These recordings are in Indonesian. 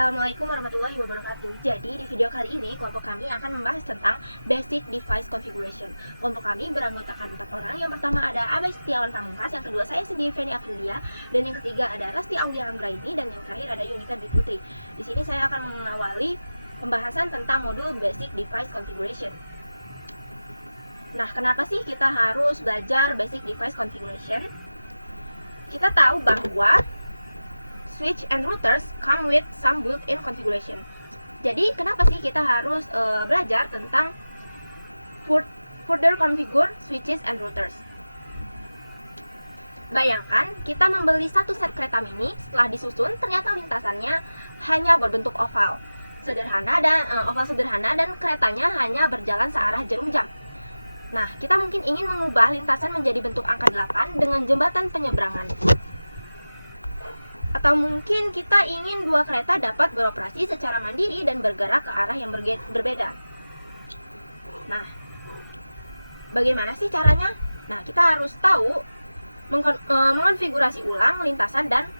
Assalamualaikum warahmatullahi wabarakatuh. Jadi di video kali ini kelompok kami akan membahas tentang Basic Device Configuration. Kelompok kami beranggotakan 4 orang. Yang pertama ada Abai Setiawan Pamungkas, yang kedua saya sendiri Feni Aprilia, dan yang ketiga ada Rasti Aulia Anggraini, dan yang terakhir ada Yunita Dwi Putri. Di sini saya akan mengawali pembahasan tentang modul Basic Device Configuration. Nah, kenapa sih kita harus belajar Basic Device Configuration? Kita tahu bahwa switch and routers come with some built-in configuration. Jadi kenapa sih kita harus belajar tentang further configure switches and routers? Bayangkan kita membeli satu set kereta mini, setelah disusun ternyata lintasannya hanya berbentuk oval sederhana dan keretanya hanya berjalan searah jarum jam. Nah, kita mungkin ingin mengubah lintasan menjadi bentuk angka 8 dengan jembatan penyeberangan. Atau mungkin kita ingin dua kereta dapat beroperasi secara mandiri dan bergerak ke arah yang berbeda. Nah, bagaimana sih caranya? Nah, kita harus tahu mengonfigurasi ulang lintasan dan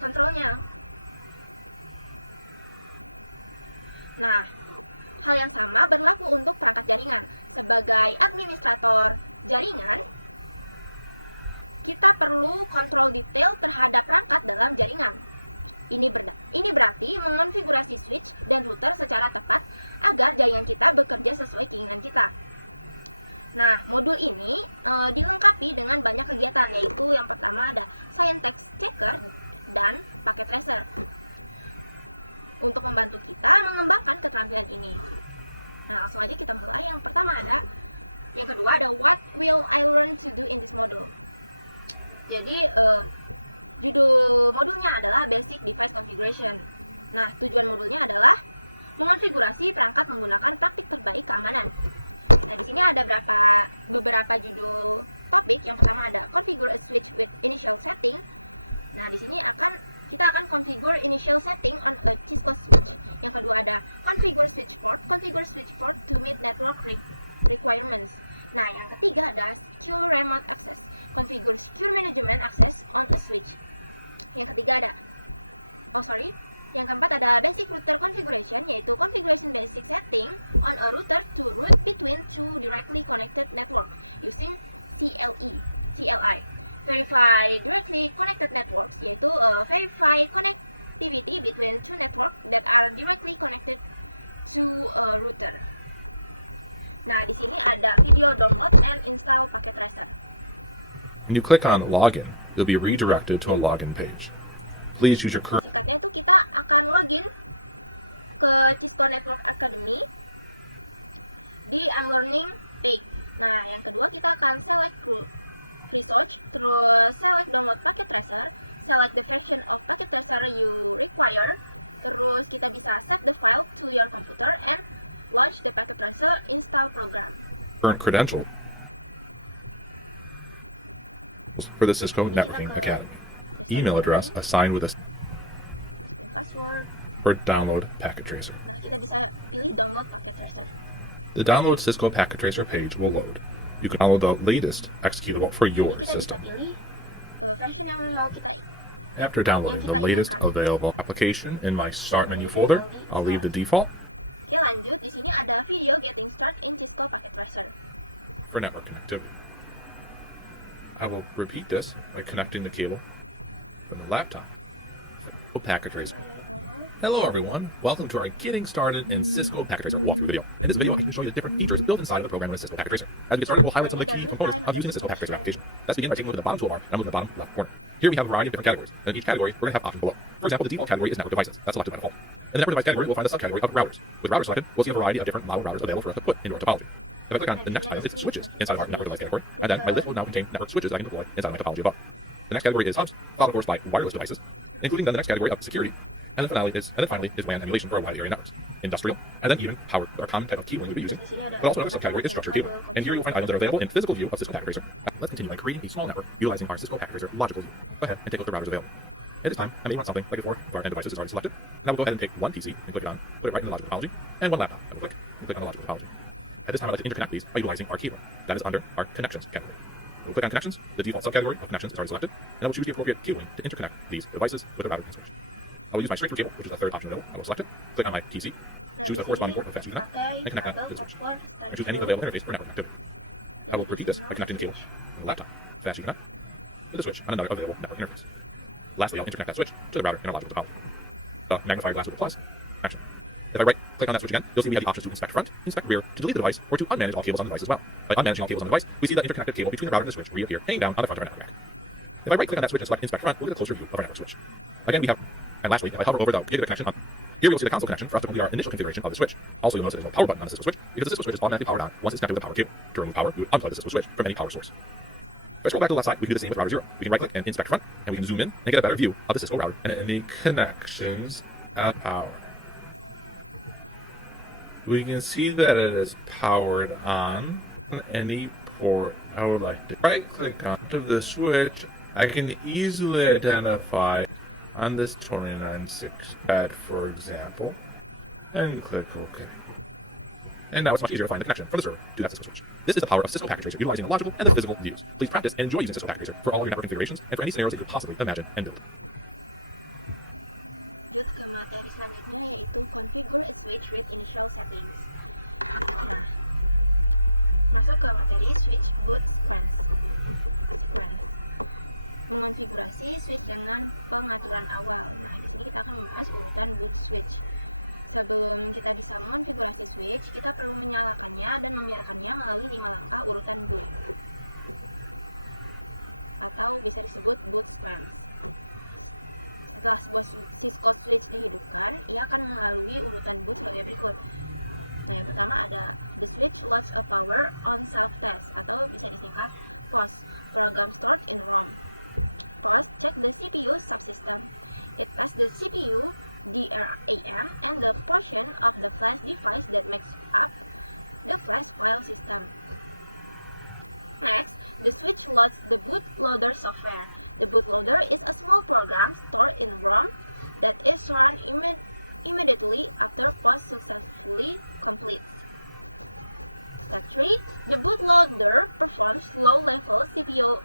kontrolnya. Nah, hal yang sama berlaku untuk perangkat jaringan. Sebagai administrator jaringan, kita perlu kontrol detail terhadap perangkat dalam jaringan. Ini berarti mengonfigurasi switch dan router secara tepat agar jaringan kita bekerja sesuai keinginan kita. Nah, modul ini dilengkapi dengan banyak kegiatan, yaitu yang pertama ada Syntax Checker dan Packet Tracer untuk membantu kita mengembangkan keterampilan ini. Nah, langsung aja kita mulai. Yang kedua ada What will I learn to do in this module? Jadi judul modulnya adalah Basic Device Configuration. Nah, tujuan modulnya adalah mengonfigurasi perangkat menggunakan praktik terbaik keamanan. Nah, di sini ada beberapa judul topik. Yang pertama ada Configure a switch with initial setting. Nah, di sini kita akan configure initial setting on a Cisco switch. Yang kedua ada Configure switch port to meet network requirements. Nah, yang ketiga ada Secure remote access. Configure secure management access on a switch. Yang keempat ada basic router configuration, yaitu configuration basic setting on a router to route between two directly connected network using CLI. Verify directly connected networks, yaitu verify connectivity between two networks that are directly connected to a router. Nah, di sini ada video download and install Packet Tracer. When you click on Login, you'll be redirected to a login page. Please use your current... Singkatnya itu kita akan login ke Cisco Network Academy di I'm Learning page. Nah, yang kedua kita akan select research, terus select download Packet Tracer, select the version of Packet Tracer you require, terus kita bisa save the file to your computer and launch the Packet Tracer install program. current credential for the Cisco Networking Academy. Email address assigned with a Password. or download Packet Tracer. Nah, kita bisa pilih download Packet Tracer. The download Cisco Packet Tracer page will load. You can download the latest executable for your Jadi kita bisa system. pilih version yang mau kita. After downloading the latest available application in my Start menu folder, I'll leave the default Oke, lanjut. Di sini ada video Getting Start in Cisco Packet Tracer. for network connectivity. I will repeat this by connecting the cable from the laptop. Packet Tracer. Hello everyone, welcome to our Getting Started in Cisco Packet Tracer walkthrough video. In this video, I can show you the different features built inside of the program in Cisco Packet Tracer. As we get started, we'll highlight some of the key components of using the Cisco Packet Tracer application. Let's begin by taking a look at the bottom toolbar and moving the bottom left corner. Here we have a variety of different categories. In each category, we're going to have options below. For example, the default category is network devices. That's selected by default. In the network device category, we'll find the subcategory of routers. With routers selected, we'll see a variety of different model routers available for us to put into our topology. If I click on the next item, it's switches inside of our network device category, and then my list will now contain network switches that I can deploy inside my topology above. The next category is hubs, followed of course by wireless devices, including then the next category of security, and then finally is WAN emulation for a wide area networks, industrial, and then even power or common type of cabling you'll be using. But also another subcategory is structured cabling, and here you'll find items that are available in physical view of Cisco Packet Tracer. Let's continue by creating a small network utilizing our Cisco Packet Tracer logical view. Go ahead and take a look at the routers available. At this time, I may want something like before, if our end devices is already selected. And I will go ahead and pick one PC and click it on, put it right in the logical topology, and one laptop. I will click and click on the logical topology. At this time, I'd like to interconnect these by utilizing our cable. That is under our connections category. We'll click on connections. The default subcategory of connections is already selected, and I will choose the appropriate cabling to interconnect these devices with a router configuration. I will use my straight through cable, which is the third option available. I will select it, click on my PC, Nah, choose di the corresponding sini port of fast Ethernet, pakai and connect that kabel to the switch. copper And straight choose any through. available interface for network connectivity. I will Jadi di repeat this sini by connecting the cable switch. from the laptop, fast Ethernet, to the switch on another available network interface. Lastly, I'll interconnect that switch to the router in our logical topology. The magnifier glass with the plus, action. If I right-click on that switch again, you'll see we have the options to inspect front, inspect rear, to delete the device, or to unmanage all cables on the device as well. By unmanaging all cables on the device, we see the interconnected cable between the router and the switch reappear, hanging down on the front of our network MAC. If I right-click on that switch and select inspect front, we'll get a closer view of our network switch. Again, we have, and lastly, if I hover over the gigabit connection on, here you'll see the console connection for us to complete our initial configuration of the switch. Also, you'll notice there's no power button on the Cisco switch, because the Cisco switch is automatically powered on once it's connected with the power cable. To remove power, we would unplug the Cisco switch from any power source. If I scroll back to the left side, we can do the same with router 0. We can right-click and inspect front, and we can zoom in and get a better view of the Cisco router and any connections at power. We can see that it is powered on any port I would like to right-click onto the switch. I can easily identify on this 29.6 pad, for example, and click OK. And now it's much easier to find the connection from the server to that Cisco switch. This is the power of Cisco Packet Tracer, utilizing the logical and the physical views. Please practice and enjoy using Cisco Packet Tracer for all of your network configurations and for any scenarios that you could possibly imagine and build. Lanjut ke materi selanjutnya, yaitu configure a switch with initial settings. Nah, masuk ke materi switch boot sequence. Mengonfigurasi switch dengan pengaturan awal. Nah, di sini kita akan membahas urutan boot switch. Sebelum kita bisa mengonfigurasi switch, kita perlu menyalakannya dan membiarkannya melalui 5 langkah urutan boot, atau bisa disebut boot sequence. Setelah sebuah Cisco switch dihidupkan, ia akan melalui urutan boot sebagai berikut. Nah, yang pertama ada the switch loads a power on self-test, atau bisa disingkat POS, program stored in ROM. POS check the CPU subsystem. It tests the CPU, DRAM, and the portion of the flash device that makes up the flash file system. Next, the switch loads the bootloader software. The bootloader is a small program stored in ROM that is run immediately after POS successfully completes. Step 3. The bootloader performs low-level CPU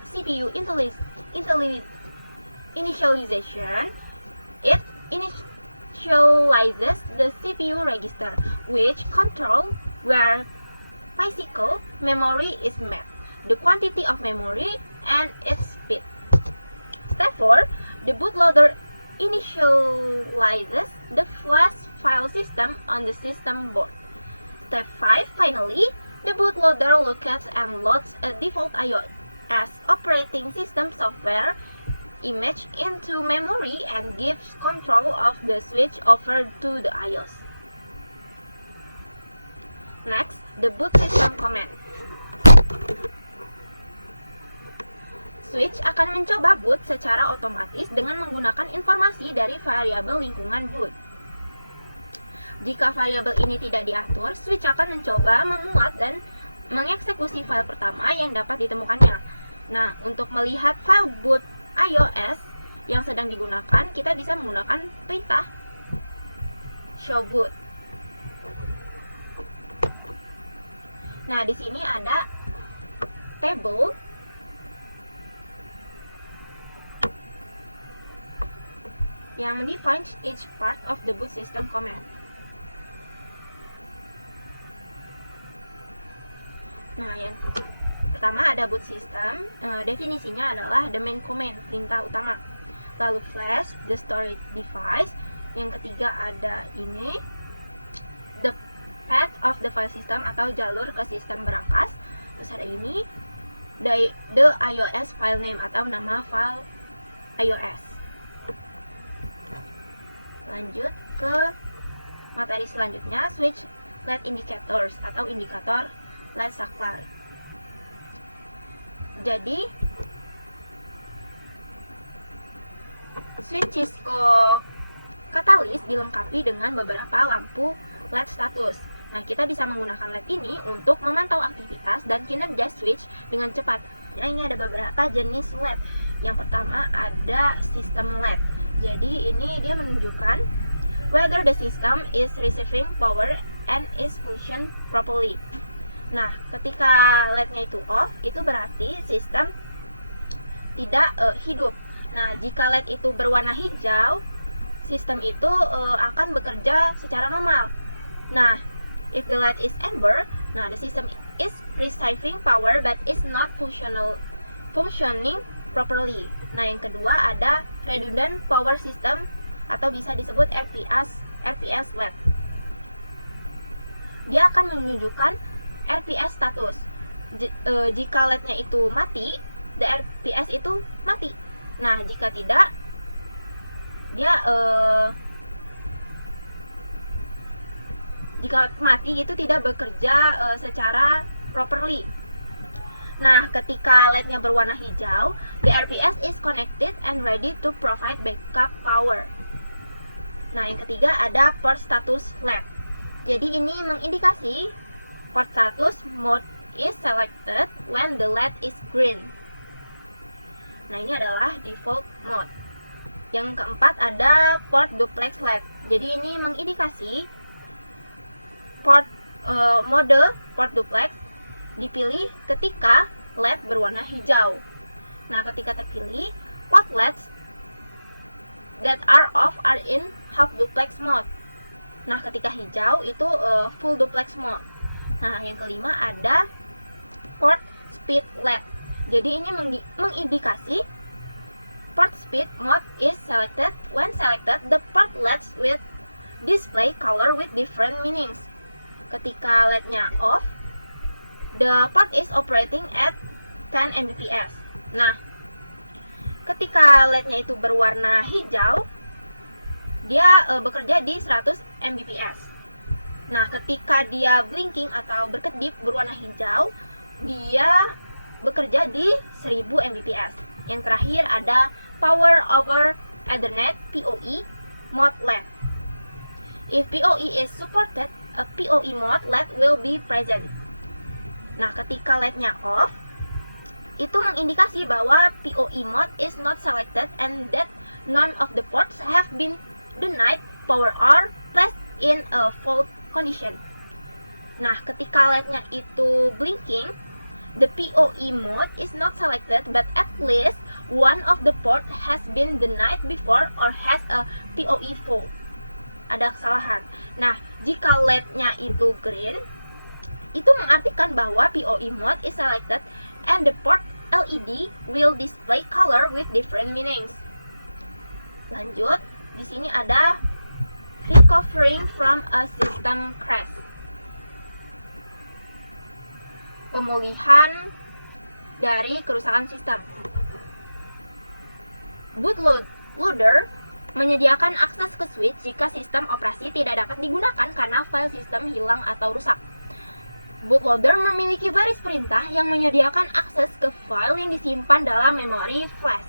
initialization. It initializes the CPU register, which control where physical memory is mapped, the quantity of memory, and its speed. Step 4. The bootloader initializes the flash file system on the system board. Step 5. Finally, the bootloader locates and loads a default iOS operating system software image into memory and gives control of the switch over to the iOS. Next, the boot system command. Switch akan mencoba boot secara otomatis dengan menggunakan informasi dari variabel lingkungan boot. Jika variabel ini tidak diatur, switch akan mencoba memuat dan mengeksekusi file pertama yang dapat ditemukannya. Nah, untuk melihat file boot iOS yang sedang digunakan, kita bisa menggunakan perintah show boot. Nah, di sini ada table yang defines each part of the boot system command. Nah, yang pertama ada boot system, definisinya adalah the main command, perintah utama. Lalu flash, the storage device. Yang ketiga ada ini, the path of the file system atau jalur ke sistem berangkas. Terus ada ini, the iOS file name atau nama file iOS. Lanjut ke materi selanjutnya, switch LED indicators atau indikator LED saklar. Jadi, switch Cisco Catalyst dilengkapi dengan beberapa lampu LED status. Nah, kita bisa menggunakan LED ini untuk memantau aktivitas dan kinerja switch dengan cepat. Nah, ini ada beberapa jenis LED. Yang pertama ada sistem LED. Jadi ini dia menunjukkan whether the system is receiving power and is function properly. Nah, ketika LED-nya itu off, itu berarti sistem tidak hidup. Nah, jika LED itu berwarna hijau, sistem itu akan bekerja secara normal. Nah, if the LED is amber, nah the system is receiving power but is not functioning properly. Nah, yang kedua ada redundant power system atau bisa disebut RPS LED. Dia akan menunjukkan RPS status. Jika LED-nya itu mati, the RPS itu mati. Nah, jika tidak, dia jika mati itu tidak bekerja secara properly. Nah, ketika LED-nya berwarna hijau, the RPS is connected and ready to provide backup power. Nah, yang ketiga ada port status LED. Jadi ini mengindikasi port status mode is selected when the LED is green. Nah, ini adalah default mode. Yang keempat ada port duplex LED. Jadi ini mengindikasi mode port duplex dipilih ketika LED berwarna hijau. Nah, ketika terpilih, port LEDs that are off are in half duplex mode. Nah, ketika hijau itu full duplex mode. Nah, yang kelima ada port speed LED. Jadi ini mengindikasi port speed mode is selected when selected the port LEDs with display color with different meanings. Ketika LED-nya off, the port is operating at 10 Mbps. Nah, ketika LED-nya itu berwarna hijau, dia bekerja di 100 Mbps. Nah, ketika dia blinking atau berkedip berwarna hijau, dia bekerja di 1000 Mbps. Yang terakhir ada Power over Ethernet PoE mode LED. If PoE is supported, a PoE mode LED will be present. Nah, ketika LED-nya off, itu mengindikasi bahwa PoE mode is not selected and that none of the ports have been denied power or placed in a fault condition. Nah, ketika LED-nya itu blinking, the PoE mode is not selected but at least one of the port has been denied before or has a PoE fault. Ada kesalahan. Nah, jika LED-nya itu green, itu mengartikan bahwa PoE mode is selected and the port LED will display color with different meanings. Lanjut, di sini ada recovering from a system crash. Pemulihan dari kerusakan sistem. Bootloader menyediakan akses ke switch jika sistem operasi tidak dapat digunakan karena file sistem hilang atau rusak. Bootloader memiliki baris perintah yang menyediakan akses ke file yang disimpan dalam memori flash.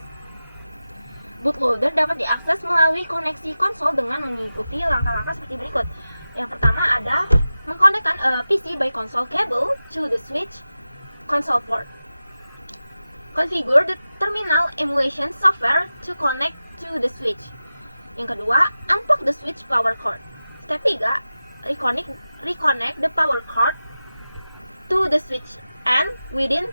Bootloader dapat diakses melalui koneksi konsol dengan mengikuti langkah-langkah seperti berikut. Yang pertama ada mengkonekkan PC by console cable to the switch console port. Configure the terminal emulation software to connect to the switch. Yang kedua, unplug the switch power cord. Step 3, reconnect the power cord to the switch and within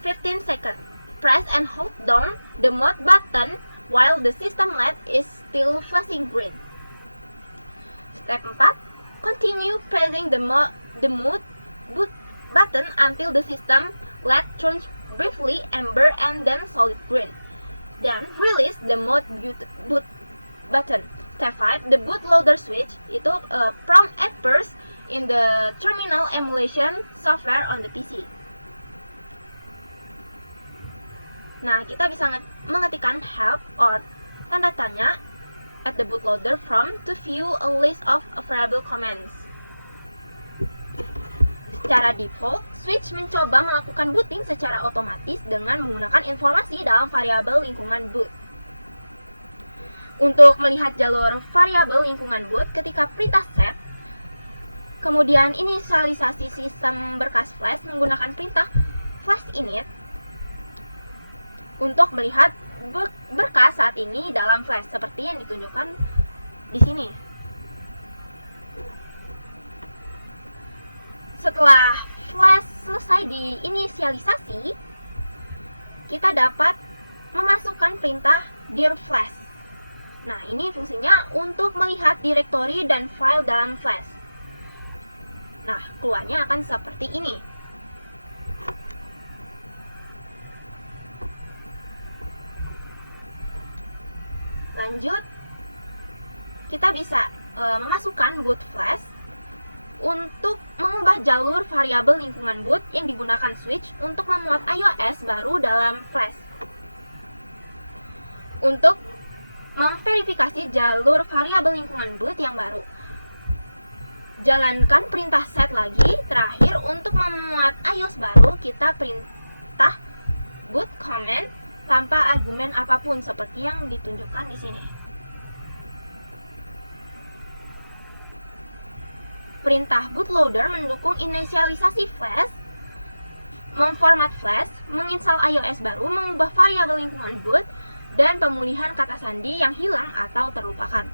15 seconds, press and hold down the mode button while the system LED is still flashing green. Step 4, continue pressing the mode boot button until the system LED turns briefly amber and then solid green. Then release the mode boot button. Step 5, the bootloader switch itu prompt appears in the terminal emulation software on the PC. Nah, kita bisa mengetikkan help or tanda tanya at the bootloader from to view a list of available commands. Secara default, switch mencoba melakukan booting secara otomatis dengan menggunakan informasi dalam variabel lingkungan boot. Untuk melihat jalur variabel lingkungan boot ketika perintah set, kemudian inisialisasi sistem berkas flash menggunakan perintah flash init untuk melihat berkas saat ini dalam flash seperti yang ditunjukkan di sini. Setelah flash selesai diinisialisasi, kita dapat memasukkan perintah dir flash. Nah, ini fungsinya untuk melihat direktori dan file dalam flash. Nah, keluarnya akan seperti ini. Lanjut, kita bisa memasukkan boot flash untuk mengubah jalur variabel lingkungan boot yang digunakan switch untuk memuat iOS baru dalam flash. Untuk memverifikasi jalur variabel lingkungan boot yang baru, jalankan perintah set lagi. Terakhir, untuk memuat iOS baru, kita perintah boot command tanpa argumen apapun seperti yang ditunjukkan di sini. Perintah bootloader mendukung inisialisasi flash, memformat flash, menginstal iOS baru, mengubah variabel lingkungan boot, dan pemulihan kata sandi yang hilang atau terlupakan.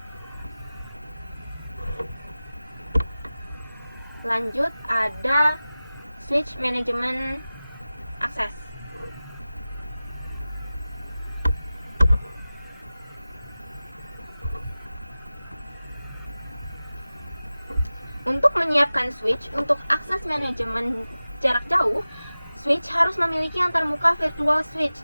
Lanjut, ada switch management access. Untuk menyiapkan switch untuk akses manajemen jarak jauh, switch harus memiliki antarmuka virtual switch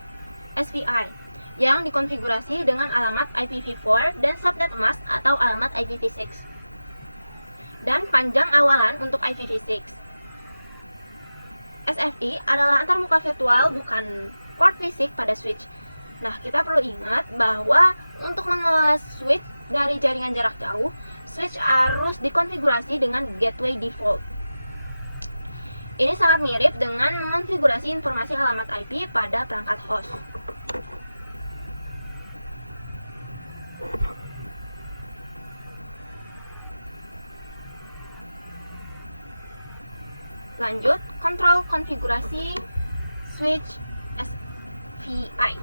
(SVI) yang dikonfigurasi dengan alamat IPv4 dan subnet mask atau alamat IPv6, dan panjang awalan untuk IPv6. SFI adalah antarmuka virtual, bukan port fisik pada switch. Nah, kita perlu ingat bahwa untuk mengelola switch dari jaringan jarak jauh, switch harus dikonfigurasi dengan gateway default. Ini sangat mirip dengan mengonfigurasi informasi alamat IP pada perangkat host. Lanjut, kontrol konfigurasi switch SVI.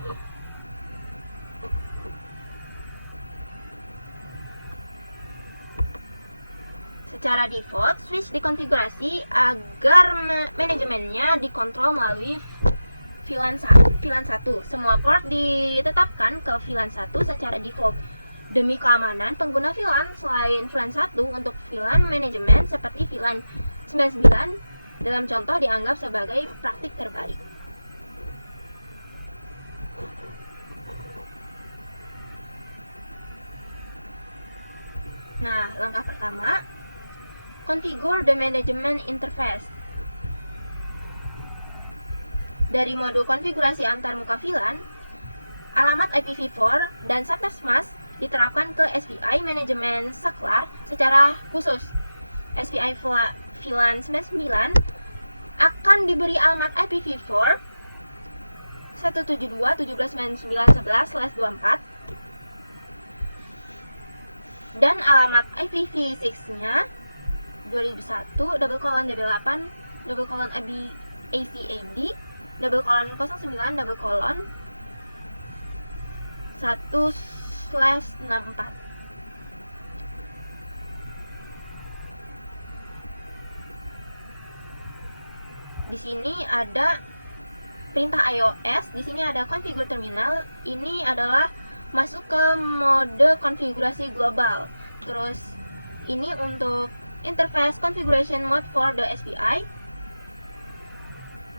Secara default, switch dikonfigurasi agar manajemennya dikontrol melalui VLAN 1. Semua port ditetapkan ke VLAN 1 secara default. Demi keamanan pengguna VLAN selain VLAN 1 untuk VLAN manajemen seperti VLAN 99 dalam contoh dianggap sebagai praktik terbaik. Nah, langkah pertama, configure the management interface. Dari mode konfigurasi antarmuka VLAN, alamat IPv4 dan subnet mask diterapkan ke SVI manajemen saklar secara khusus. SVI VLAN 99 akan diberi alamat IPv4 172.17.99.11/24 dan alamat IPv6-nya 2001:ABACAD:\\\1/1/64. Di sini ada perintah iOS, di sini ada configure terminal. Ini adalah masuk ke mode konfigurasi global. Terus ini untuk interface configuration mode for the SVI.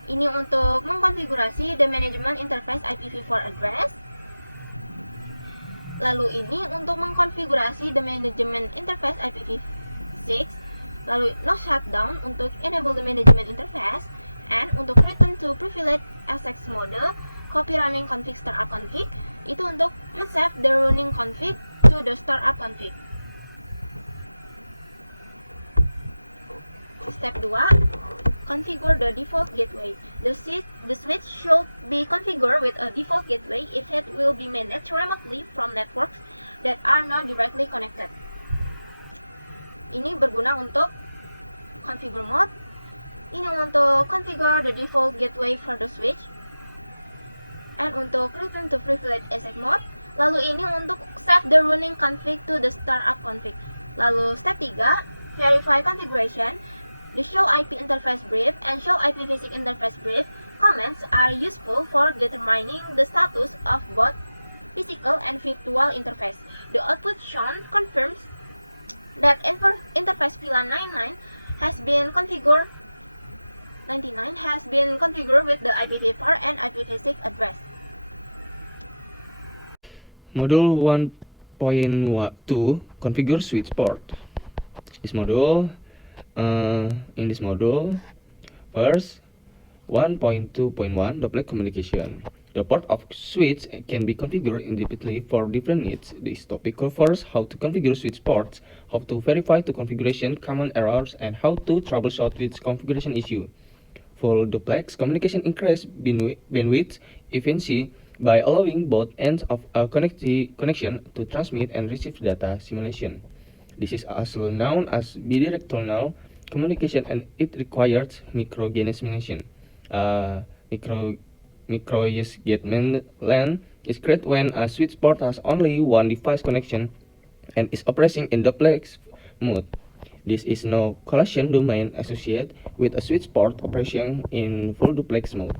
Ini untuk mengkonfigurasi the management interface IPv4 address. Lalu ini untuk mengkonfigurasi the management interface IPv6. Lalu no shutdown untuk enable the management interface, and untuk return to privileged access mode, copy running config startup config, itu untuk men-save the running config to the startup config. Step 2, configure the default gateway. The switch should be configured with a default gateway if it will be managed remotely from networks that are not directly connected. Ini berguna untuk configure mode. Ini untuk configure the default gateway for the switch. And untuk return to privileged access mode. Lalu ini untuk save the running config to the startup config. Lalu step 3, verify configuration. The show IP interface brief and show IPv6 interface brief comments are useful for determining the status of both physical and virtual interface. The output shown confirms that interface VLAN 99 has been configured with the IPv4 and IPv6 address. Module 1.2 Configure switch port. In this module, first 1.2.1 Duplex communication. The port of switch can be configured independently for different needs. This topic covers how to configure switch ports, how to verify the configuration, common errors, and how to troubleshoot with configuration issue. Full duplex communication increases bandwidth efficiency by allowing both ends of a connection to transmit and receive data simulation. This is also known as bidirectional communication, and it requires micro-gate simulation. Micro-gate LAN is created when a switch port has only one device connection and is operating in duplex mode. This is no collision domain associated with a switch port operation in full duplex mode.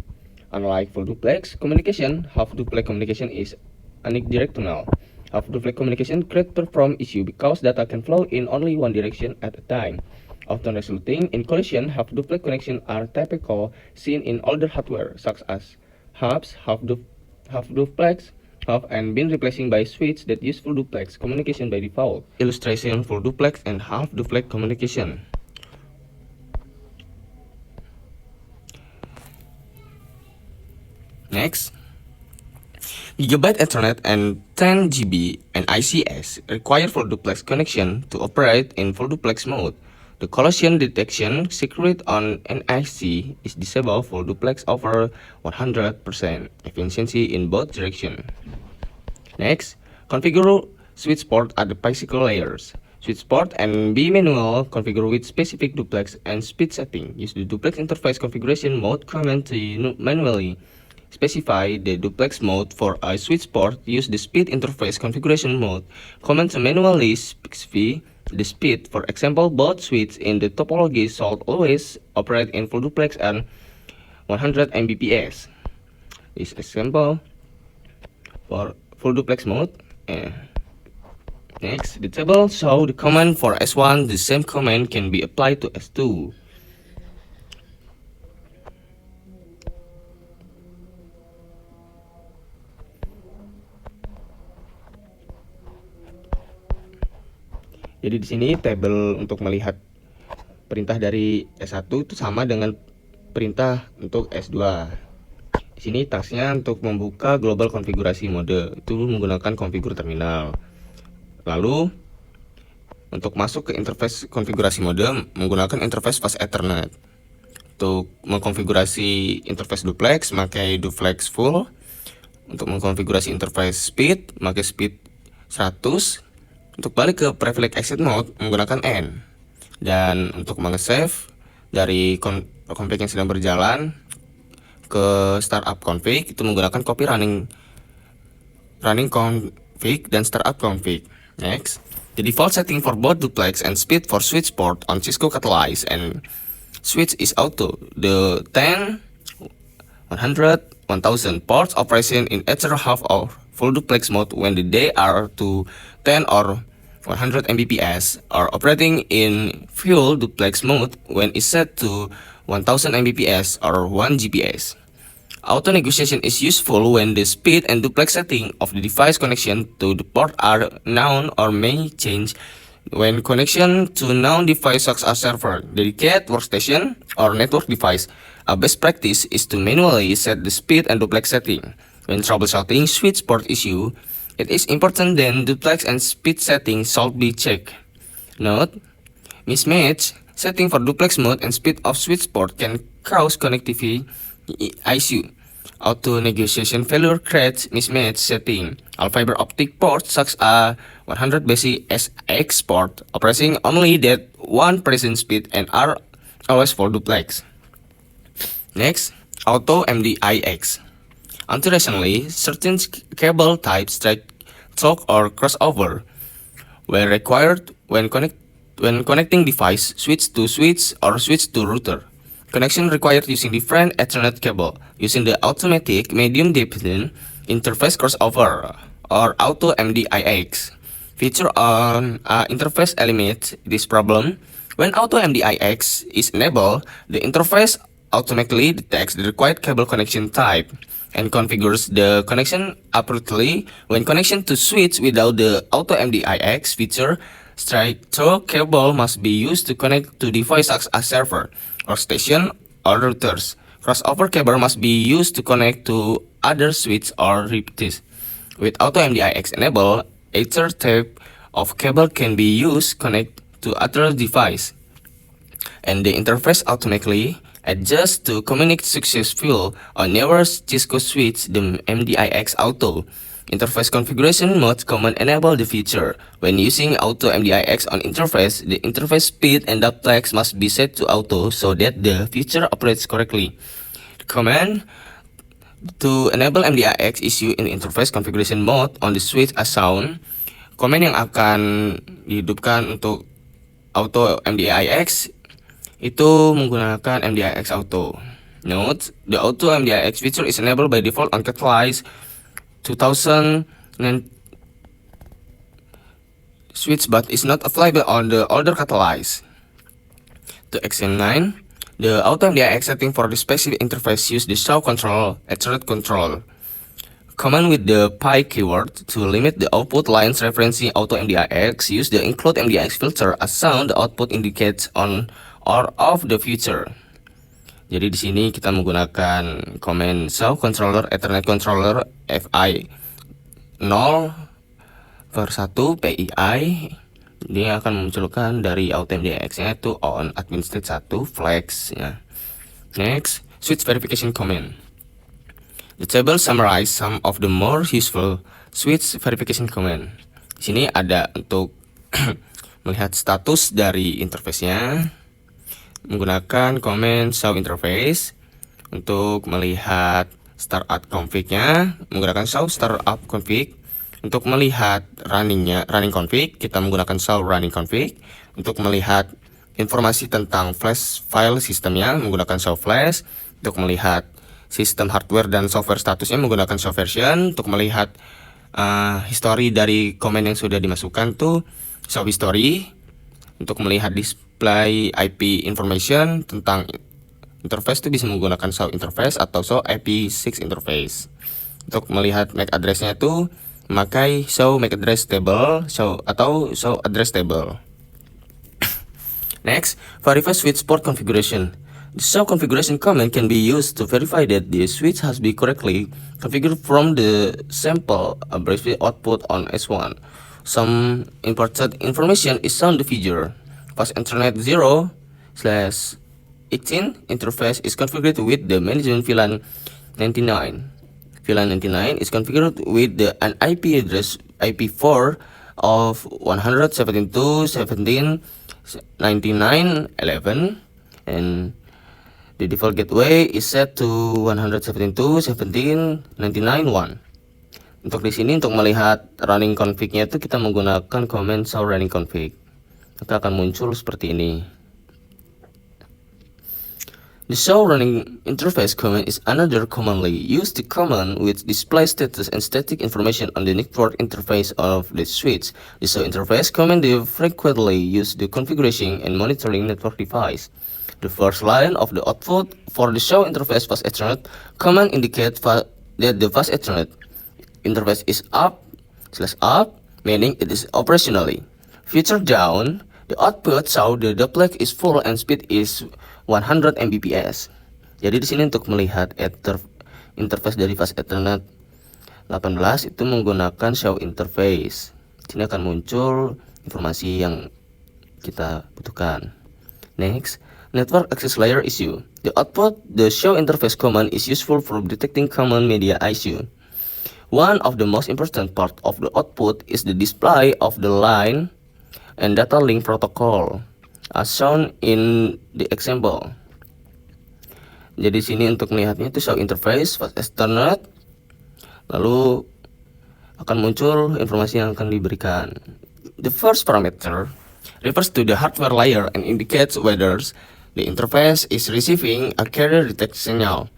Unlike full duplex communication, half duplex communication is unidirectional. Half duplex communication creates perform issue because data can flow in only one direction at a time, often resulting in collision. Half duplex connections are typical seen in older hardware such as hubs, half duplex, and been replaced by switches that use full duplex communication by default. Illustration: full duplex and half duplex communication. Next, Gigabit Ethernet and 10 GB and ICS require full duplex connection to operate in full duplex mode. The collision detection secret on NIC is disabled for duplex over 100% efficiency in both directions. Next, configure switch port at the physical layers. Switch port and be manual configure with specific duplex and speed setting. Use the duplex interface configuration mode command to manually specify the duplex mode for a switch port. Use the speed interface configuration mode command to manually specify the speed. For example, both switches in the topology should always operate in full duplex and 100 Mbps. This example for full duplex mode. Next, the table shows the command for S1. The same command can be applied to S2. Jadi di sini tabel untuk melihat perintah dari S1 itu sama dengan perintah untuk S2. Di sini tasknya untuk membuka global konfigurasi mode itu menggunakan configure terminal. Lalu untuk masuk ke interface konfigurasi mode menggunakan interface fast Ethernet. Untuk mengkonfigurasi interface duplex pakai duplex full. Untuk mengkonfigurasi interface speed pakai speed 100. Untuk balik ke privilege exit mode menggunakan N. Dan untuk meng-save dari config yang sedang berjalan ke startup config itu menggunakan copy running config dan startup config. Next, the default setting for both duplex and speed for switch port on Cisco Catalyst and switch is auto. The 10, 100, 1000 ports operation in either half of full duplex mode when they are to 10 or 100 Mbps, or operating in full duplex mode when it's set to 1000 Mbps or 1 Gbps. Auto negotiation is useful when the speed and duplex setting of the device connection to the port are known or may change when connection to known device such as server, dedicated workstation, or network device. A best practice is to manually set the speed and duplex setting. When troubleshooting switch port issue, it is important that duplex and speed settings should be checked. Note: mismatch setting for duplex mode and speed of switch port can cause connectivity issue. Auto negotiation failure creates mismatch setting. All fiber optic ports such as 100 basic SX port operating only that one present speed and are always for duplex. Next, auto MDIX. Untraditionally, certain cable types talk or crossover were required when connecting device switch to switch or switch to router. Connection required using different Ethernet cable using the automatic medium dependent interface crossover or Auto MDIX. Feature on interface eliminates this problem. When Auto MDIX is enabled, the interface automatically detects the required cable connection type and configures the connection appropriately. When connection to switch without the Auto MDIX feature, straight-through cable must be used to connect to device such as server or station or routers. Crossover cable must be used to connect to other switch or repeaters. With Auto MDIX enabled, either type of cable can be used connect to other device, and the interface automatically adjusts to communicate successfully on newer Cisco switch. The MDIX Auto interface configuration mode command enable the feature. When using Auto MDIX on interface, the interface speed and duplex must be set to auto so that the feature operates correctly. The command to enable MDIX is used in interface configuration mode on the switch as shown. Komen yang akan dihidupkan untuk Auto MDIX itu menggunakan MDIX Auto. Note, the Auto MDIX feature is enabled by default on Catalyst 2009 switch but is not available on the older Catalyst. To XM9, the Auto MDIX setting for the specific interface use the show control, Ethernet control. Command with the pi keyword to limit the output lines referencing Auto MDIX. Use the include MDIX filter as sound the output indicates on or off the feature. Jadi di sini kita menggunakan command show controller Ethernet controller FI 0/1 PII. Dia akan memunculkan dari Auto MDIX-nya itu on admin state 1 flex ya. Next, switch verification command. The table summarize some of the more useful switch verification command. Di sini ada untuk melihat status dari interface-nya menggunakan command show interface. Untuk melihat startup config-nya menggunakan show startup config. Untuk melihat running config kita menggunakan show running config. Untuk melihat informasi tentang flash file sistemnya menggunakan show flash. Untuk melihat sistem hardware dan software statusnya menggunakan show version. Untuk melihat history dari komen yang sudah dimasukkan tuh show history. Untuk melihat display IP information tentang interface itu bisa menggunakan show interface atau show IP6 interface. Untuk melihat MAC address-nya itu memakai show MAC address table atau show address table. Next, verify switch port configuration. The show configuration command can be used to verify that the switch has been correctly configured from the sample abbreviated output on S1. Some important information is on the figure. Fast Ethernet 0/18 interface is configured with the management VLAN 99. VLAN 99 is configured with an IP address IP4 of 172.17.99.11 and the default gateway is set to 172.17.99.1. Untuk di sini untuk melihat running config-nya itu kita menggunakan command show running config. Maka akan muncul seperti ini. The show running interface command is another commonly used command which displays status and static information on the network interface of the switch. The show interface command is frequently used the configuration and monitoring network device. The first line of the output for the show interface fast Ethernet command indicates that the fast Ethernet interface is up, meaning it is operationally. Further down, the output show the duplex is full and speed is 100 Mbps. Jadi di sini untuk melihat interface dari fast Ethernet 18 itu menggunakan show interface. Di sini akan muncul informasi yang kita butuhkan. Next, network access layer issue. The output, the show interface command is useful for detecting common media issue. One of the most important part of the output is the display of the line and data link protocol as shown in the example. Jadi sini untuk melihatnya itu show interface fast Ethernet, lalu akan muncul informasi yang akan diberikan. The first parameter refers to the hardware layer and indicates whether the interface is receiving a carrier detect signal.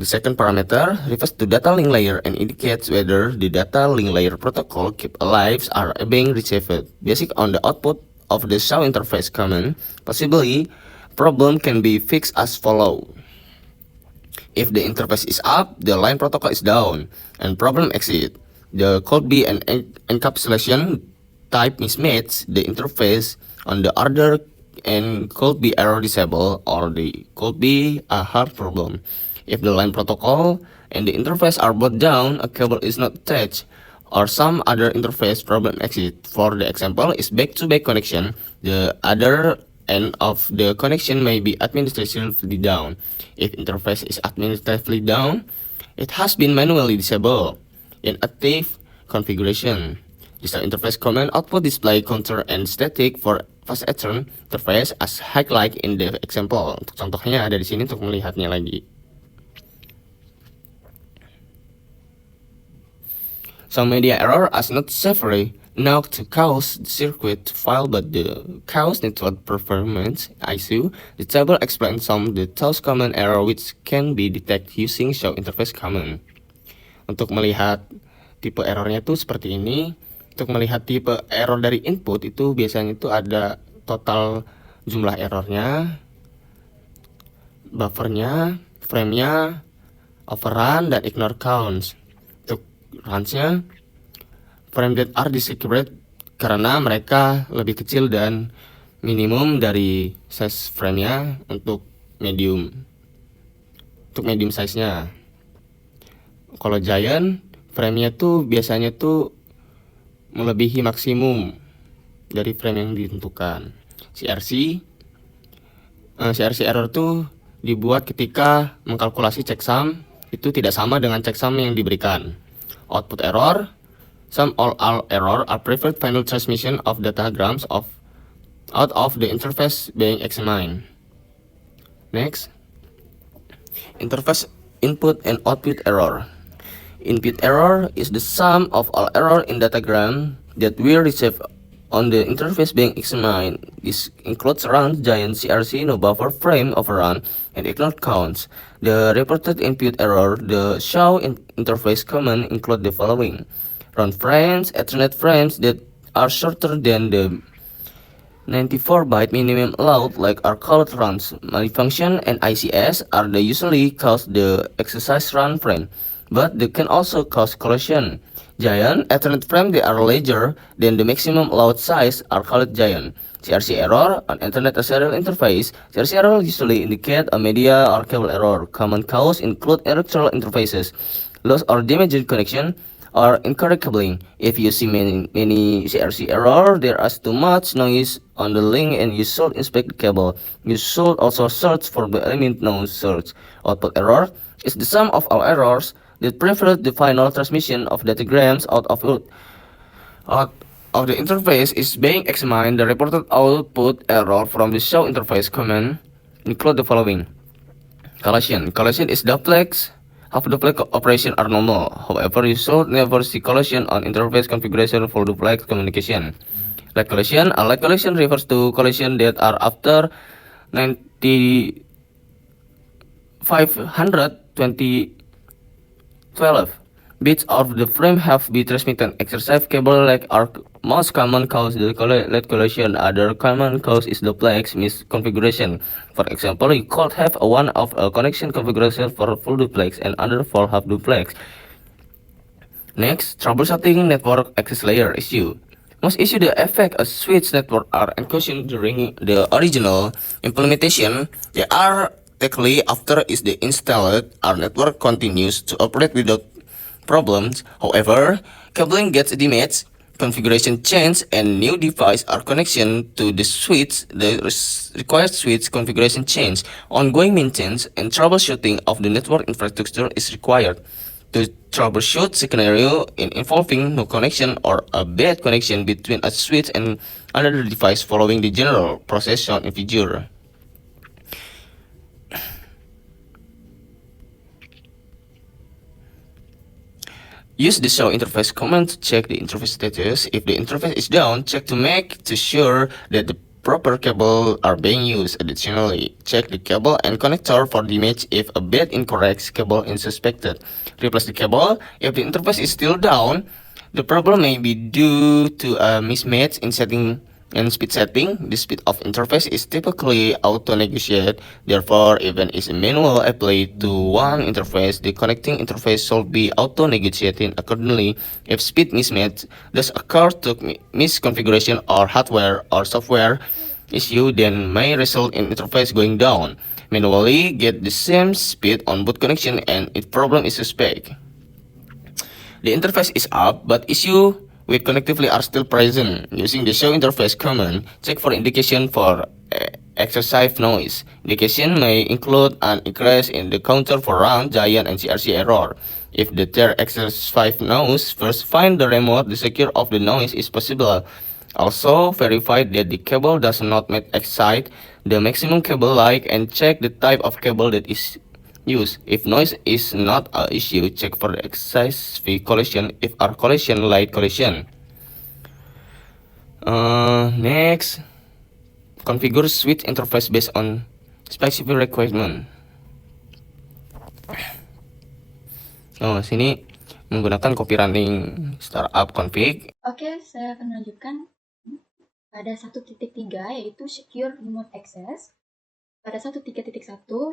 The second parameter refers to data link layer and indicates whether the data link layer protocol keep alive are being received. Based on the output of the show interface command, possibly problem can be fixed as follow. If the interface is up, the line protocol is down, and problem exit. There could be an encapsulation type mismatch the interface on the other and could be error disable or the could be a hard problem. If the line protocol and the interface are both down, a cable is not attached, or some other interface problem exit. For the example is back-to-back connection, the other end of the connection may be administratively down. If interface is administratively down, it has been manually disabled in active configuration. This interface command output display counter and static for fast etern interface as highlight in the example. Untuk contohnya ada di sini untuk melihatnya lagi. Some media error as not safely knocked to cause the circuit to fail, but the cause network performance issue. The table explains some the those common error which can be detected using show interface command. Untuk melihat tipe errornya tuh seperti ini. Untuk melihat tipe error dari input itu biasanya itu ada total jumlah errornya, buffernya, frame-nya, overrun, dan ignore counts. Untuk runs-nya, frame that are disaggregate karena mereka lebih kecil dan minimum dari size frame-nya untuk medium size-nya. Kalau giant, frame-nya tuh biasanya tuh melebihi maksimum dari frame yang ditentukan. CRC error tuh dibuat ketika mengkalkulasi checksum itu tidak sama dengan checksum yang diberikan. Output error, some all error are preferred final transmission of datagrams out of the interface being examined. Next, interface input and output error. Input error is the sum of all error in datagram that we receive on the interface being examined. This includes run, giant, CRC, no buffer, frame, overrun, and ignore counts. The reported input error, the show interface command include the following: run frames, Ethernet frames that are shorter than the 94-byte minimum allowed, like are called runs. Malfunction and ICS are the usually cause the exercise run frame, but they can also cause collision. Giant Ethernet frame that are larger than the maximum allowed size are called giant. CRC error on Ethernet serial interface. CRC error usually indicate a media or cable error. Common cause include electrical interfaces, loss or damaged connection, or incorrect cabling. If you see many CRC error, there is too much noise on the link and you should inspect the cable. You should also search for the element noise search. Output error is the sum of all errors that prevent the final transmission of datagrams out of the interface is being examined. The reported output error from the show interface command include the following: collision. Collision is duplex. Half-duplex operation are normal. However, you should never see collision on interface configuration for duplex communication. Light collision. A light collision refers to collision that are after 9512 bits of the frame have been transmitted. Exercise cable like are most common cause the light collision. Other common cause is duplex misconfiguration. For example, you could have one of a connection configuration for full duplex and other for half duplex. Next, troubleshooting network access layer issue. Most issues that affect a switch network are encountered during the original implementation. They are technically after is the installed, our network continues to operate without problems. However, cabling gets damaged, configuration change, and new device or connection to the switch. The required switch configuration change. Ongoing maintenance and troubleshooting of the network infrastructure is required. To troubleshoot scenario involving no connection or a bad connection between a switch and another device following the general process shown in figure. Use the show interface command to check the interface status. If the interface is down, check to make sure that the proper cable are being used. Additionally, check the cable and connector for damage if a bad incorrect cable is suspected. Replace the cable if the interface is still down. The problem may be due to a mismatch in speed setting. The speed of interface is typically auto-negotiated. Therefore, even if a manual applied to one interface, the connecting interface should be auto-negotiated accordingly. If speed mismatch does occur to misconfiguration or hardware or software issue, then may result in interface going down. Manually get the same speed on boot connection and if problem is suspect. The interface is up, but issue with connectivity are still present. Using the show interface command, check for indication for excessive noise. Indication may include an increase in the counter for RAM, giant, and CRC error. If the there excessive noise, first find the remote. The secure of the noise is possible. Also, verify that the cable does not excite the maximum cable light and check the type of cable that is used. If noise is not an issue, check for the excessive collision if are collision light collision. Next, configure switch interface based on specific requirement. Sini menggunakan copy running startup config. Oke, saya akan melanjutkan pada 1.3 yaitu Secure Remote Access. Pada 1.3.1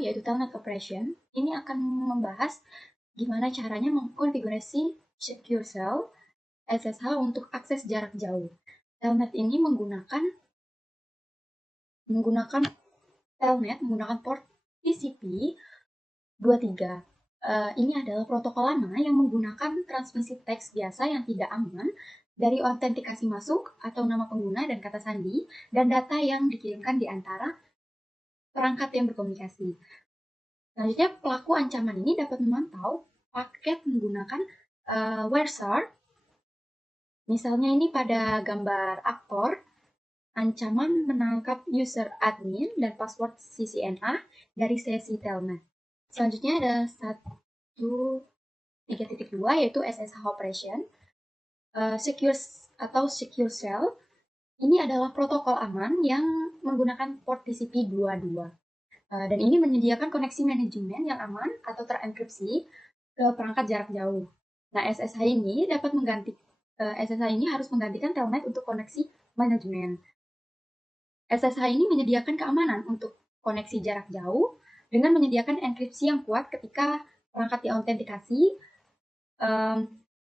yaitu Telnet Operation, ini akan membahas gimana caranya mengkonfigurasi Secure Cell SSH untuk akses jarak jauh. Telnet ini menggunakan Telnet menggunakan port TCP 23. Ini adalah protokol lama yang menggunakan transmisi teks biasa yang tidak aman dari autentikasi masuk atau nama pengguna dan kata sandi dan data yang dikirimkan di antara perangkat yang berkomunikasi. Selanjutnya, pelaku ancaman ini dapat memantau paket menggunakan WireShard. Misalnya ini pada gambar aktor, ancaman menangkap user admin dan password CCNA dari sesi telnet. Selanjutnya ada 1.3.2 yaitu SSH Operation. Secure Cell. Ini adalah protokol aman yang menggunakan port TCP 22. Dan ini menyediakan koneksi manajemen yang aman atau terenkripsi ke perangkat jarak jauh. Nah, SSH ini harus menggantikan telnet untuk koneksi manajemen. SSH ini menyediakan keamanan untuk koneksi jarak jauh dengan menyediakan enkripsi yang kuat ketika perangkat diautentikasi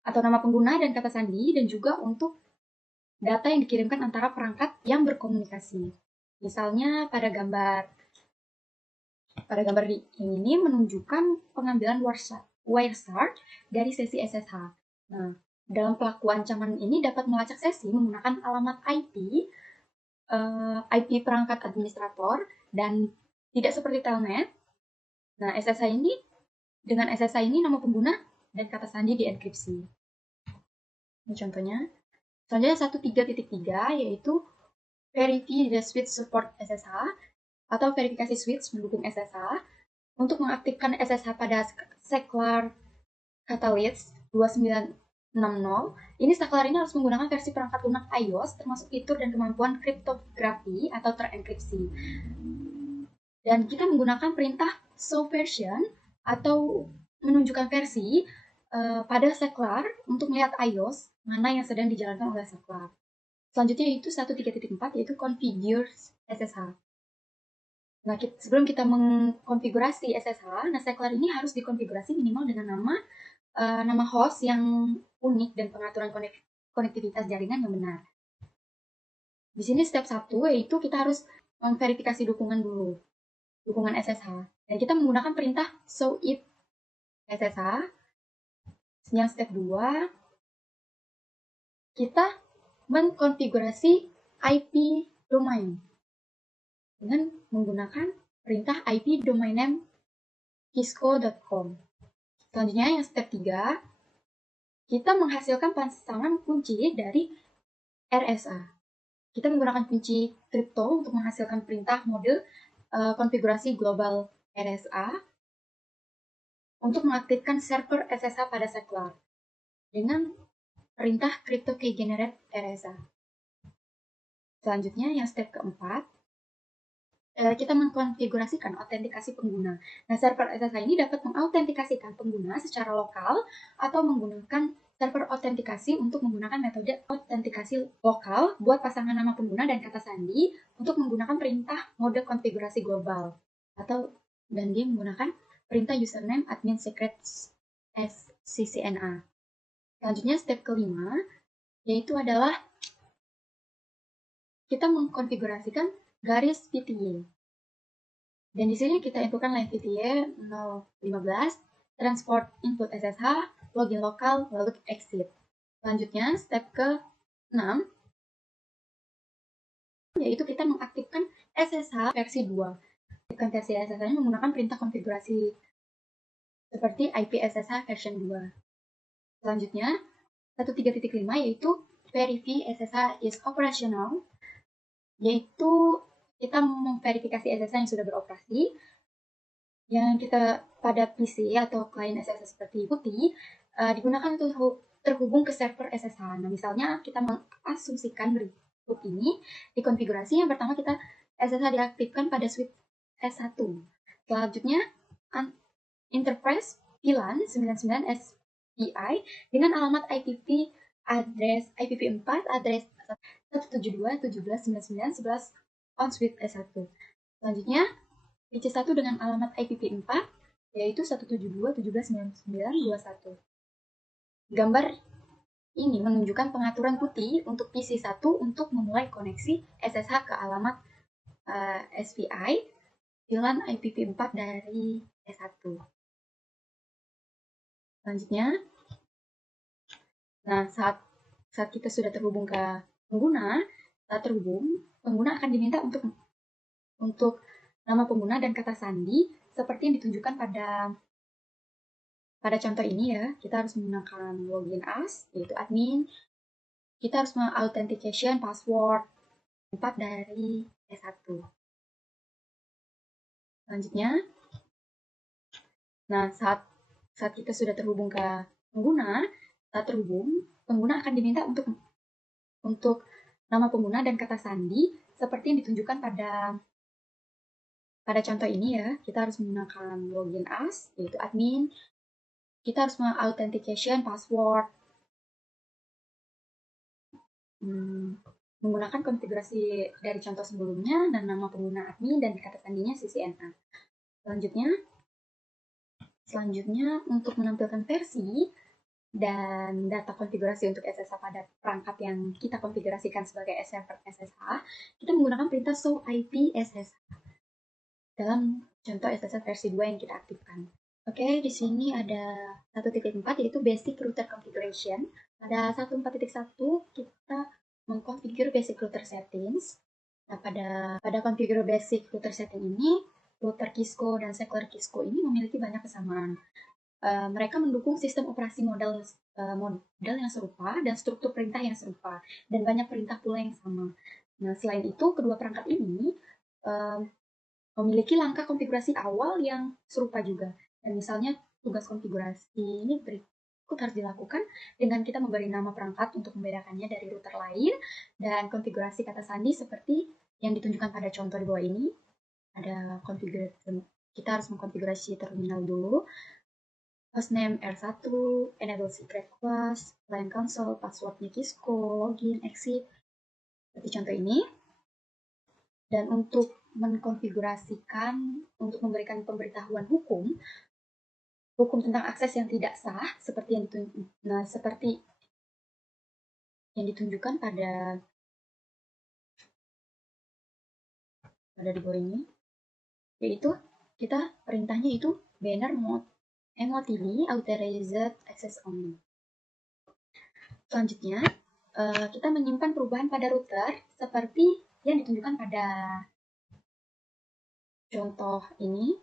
atau nama pengguna dan kata sandi, dan juga untuk data yang dikirimkan antara perangkat yang berkomunikasi. Misalnya pada gambar ini menunjukkan pengambilan WireShard dari sesi SSH. Nah, dalam pelaku ancaman ini dapat melacak sesi menggunakan alamat IP perangkat administrator dan tidak seperti telnet. Nah, dengan SSH ini nama pengguna dan kata sandi dienkripsi. Ini contohnya. Selanjutnya 1.3.3 yaitu Verify the Switch Support SSH atau verifikasi switch mendukung SSH. Untuk mengaktifkan SSH pada Saklar Catalyst 2960, ini Saklar ini harus menggunakan versi perangkat lunak iOS termasuk fitur dan kemampuan kriptografi atau terenkripsi. Dan kita menggunakan perintah show version atau menunjukkan versi pada Saklar untuk melihat iOS mana yang sedang dijalankan oleh Saklar. Selanjutnya itu 1.3.4 yaitu Configure SSH. Nah, sebelum kita mengkonfigurasi SSH, Saklar ini harus dikonfigurasi minimal dengan nama host yang unik dan pengaturan konektivitas jaringan yang benar. Di sini step 1 yaitu kita harus memverifikasi dukungan SSH. Dan kita menggunakan perintah show if SSH. Yang step 2, kita mengkonfigurasi IP domain dengan menggunakan perintah IP domain name kisco.com. Selanjutnya yang step 3, kita menghasilkan pasangan kunci dari RSA. Kita menggunakan kunci kripto untuk menghasilkan perintah mode konfigurasi global RSA untuk mengaktifkan server SSH pada Saklar dengan perintah crypto key generate RSA. Selanjutnya yang step keempat, kita mengkonfigurasikan autentikasi pengguna. Nah, server SSH ini dapat mengautentikasikan pengguna secara lokal atau menggunakan server autentikasi untuk menggunakan metode autentikasi lokal buat pasangan nama pengguna dan kata sandi untuk menggunakan perintah mode konfigurasi global dan dia menggunakan perintah username admin secrets sccna. Selanjutnya step kelima yaitu adalah kita mengkonfigurasikan garis VTY. Dan di sini kita inputkan line VTY 015, transport input SSH, login lokal, lalu exit. Selanjutnya, step ke-6, yaitu kita mengaktifkan SSH versi 2. Aktifkan versi SSH menggunakan perintah konfigurasi seperti IP SSH version 2. Selanjutnya, 13.5 yaitu verify SSH is operational, yaitu kita memverifikasi SSH yang sudah beroperasi, yang kita pada PC atau klien SSH seperti putih, digunakan untuk terhubung ke server SSH. Nah, misalnya kita mengasumsikan berikut ini, di konfigurasi yang pertama kita SSH diaktifkan pada switch S1. Selanjutnya, interface VLAN 99 SPI dengan alamat IPv4 address 172.17.99.11 on switch S1. Selanjutnya, PC1 dengan alamat IPv4 yaitu 172.17.99.21. Gambar ini menunjukkan pengaturan putih untuk PC1 untuk memulai koneksi SSH ke alamat SPI VLAN IPv4 dari S1. Selanjutnya, nah saat kita sudah terhubung ke pengguna, saat terhubung, pengguna akan diminta untuk nama pengguna dan kata sandi seperti yang ditunjukkan pada contoh ini ya. Kita harus menggunakan login as, yaitu admin. Kita harus mengauthentication password 4 dari S1. Selanjutnya, nah saat kita sudah terhubung ke pengguna, saat terhubung, pengguna akan diminta untuk nama pengguna dan kata sandi seperti yang ditunjukkan pada contoh ini ya. Kita harus menggunakan login as, yaitu admin. Kita harus mengauthentication password menggunakan konfigurasi dari contoh sebelumnya dan nama pengguna admin dan kata sandinya ccna. Selanjutnya untuk menampilkan versi dan data konfigurasi untuk SSH pada perangkat yang kita konfigurasikan sebagai server SSH, kita menggunakan perintah show IP SSH dalam contoh SSH versi 2 yang kita aktifkan. Oke, di sini ada 1.4 yaitu basic router configuration. Pada 1.4.1 kita mengkonfigur basic router settings. Nah, pada konfigur basic router setting ini, router Cisco dan secular Cisco ini memiliki banyak kesamaan. Mereka mendukung sistem operasi model yang serupa dan struktur perintah yang serupa, dan banyak perintah pula yang sama. Nah, selain itu, kedua perangkat ini memiliki langkah konfigurasi awal yang serupa juga. Dan misalnya, tugas konfigurasi ini berikut harus dilakukan dengan kita memberi nama perangkat untuk membedakannya dari router lain, dan konfigurasi kata sandi seperti yang ditunjukkan pada contoh di bawah ini. Ada konfigurasi, kita harus mengkonfigurasi terminal dulu. Hostname R1, enable secret class, client console, passwordnya Cisco, login, exit, seperti contoh ini. Dan untuk mengkonfigurasikan, untuk memberikan pemberitahuan hukum tentang akses yang tidak sah, seperti yang ditunjukkan pada di bawah ini, yaitu kita perintahnya itu banner mode MOTD authorized access only. Selanjutnya, kita menyimpan perubahan pada router seperti yang ditunjukkan pada contoh ini.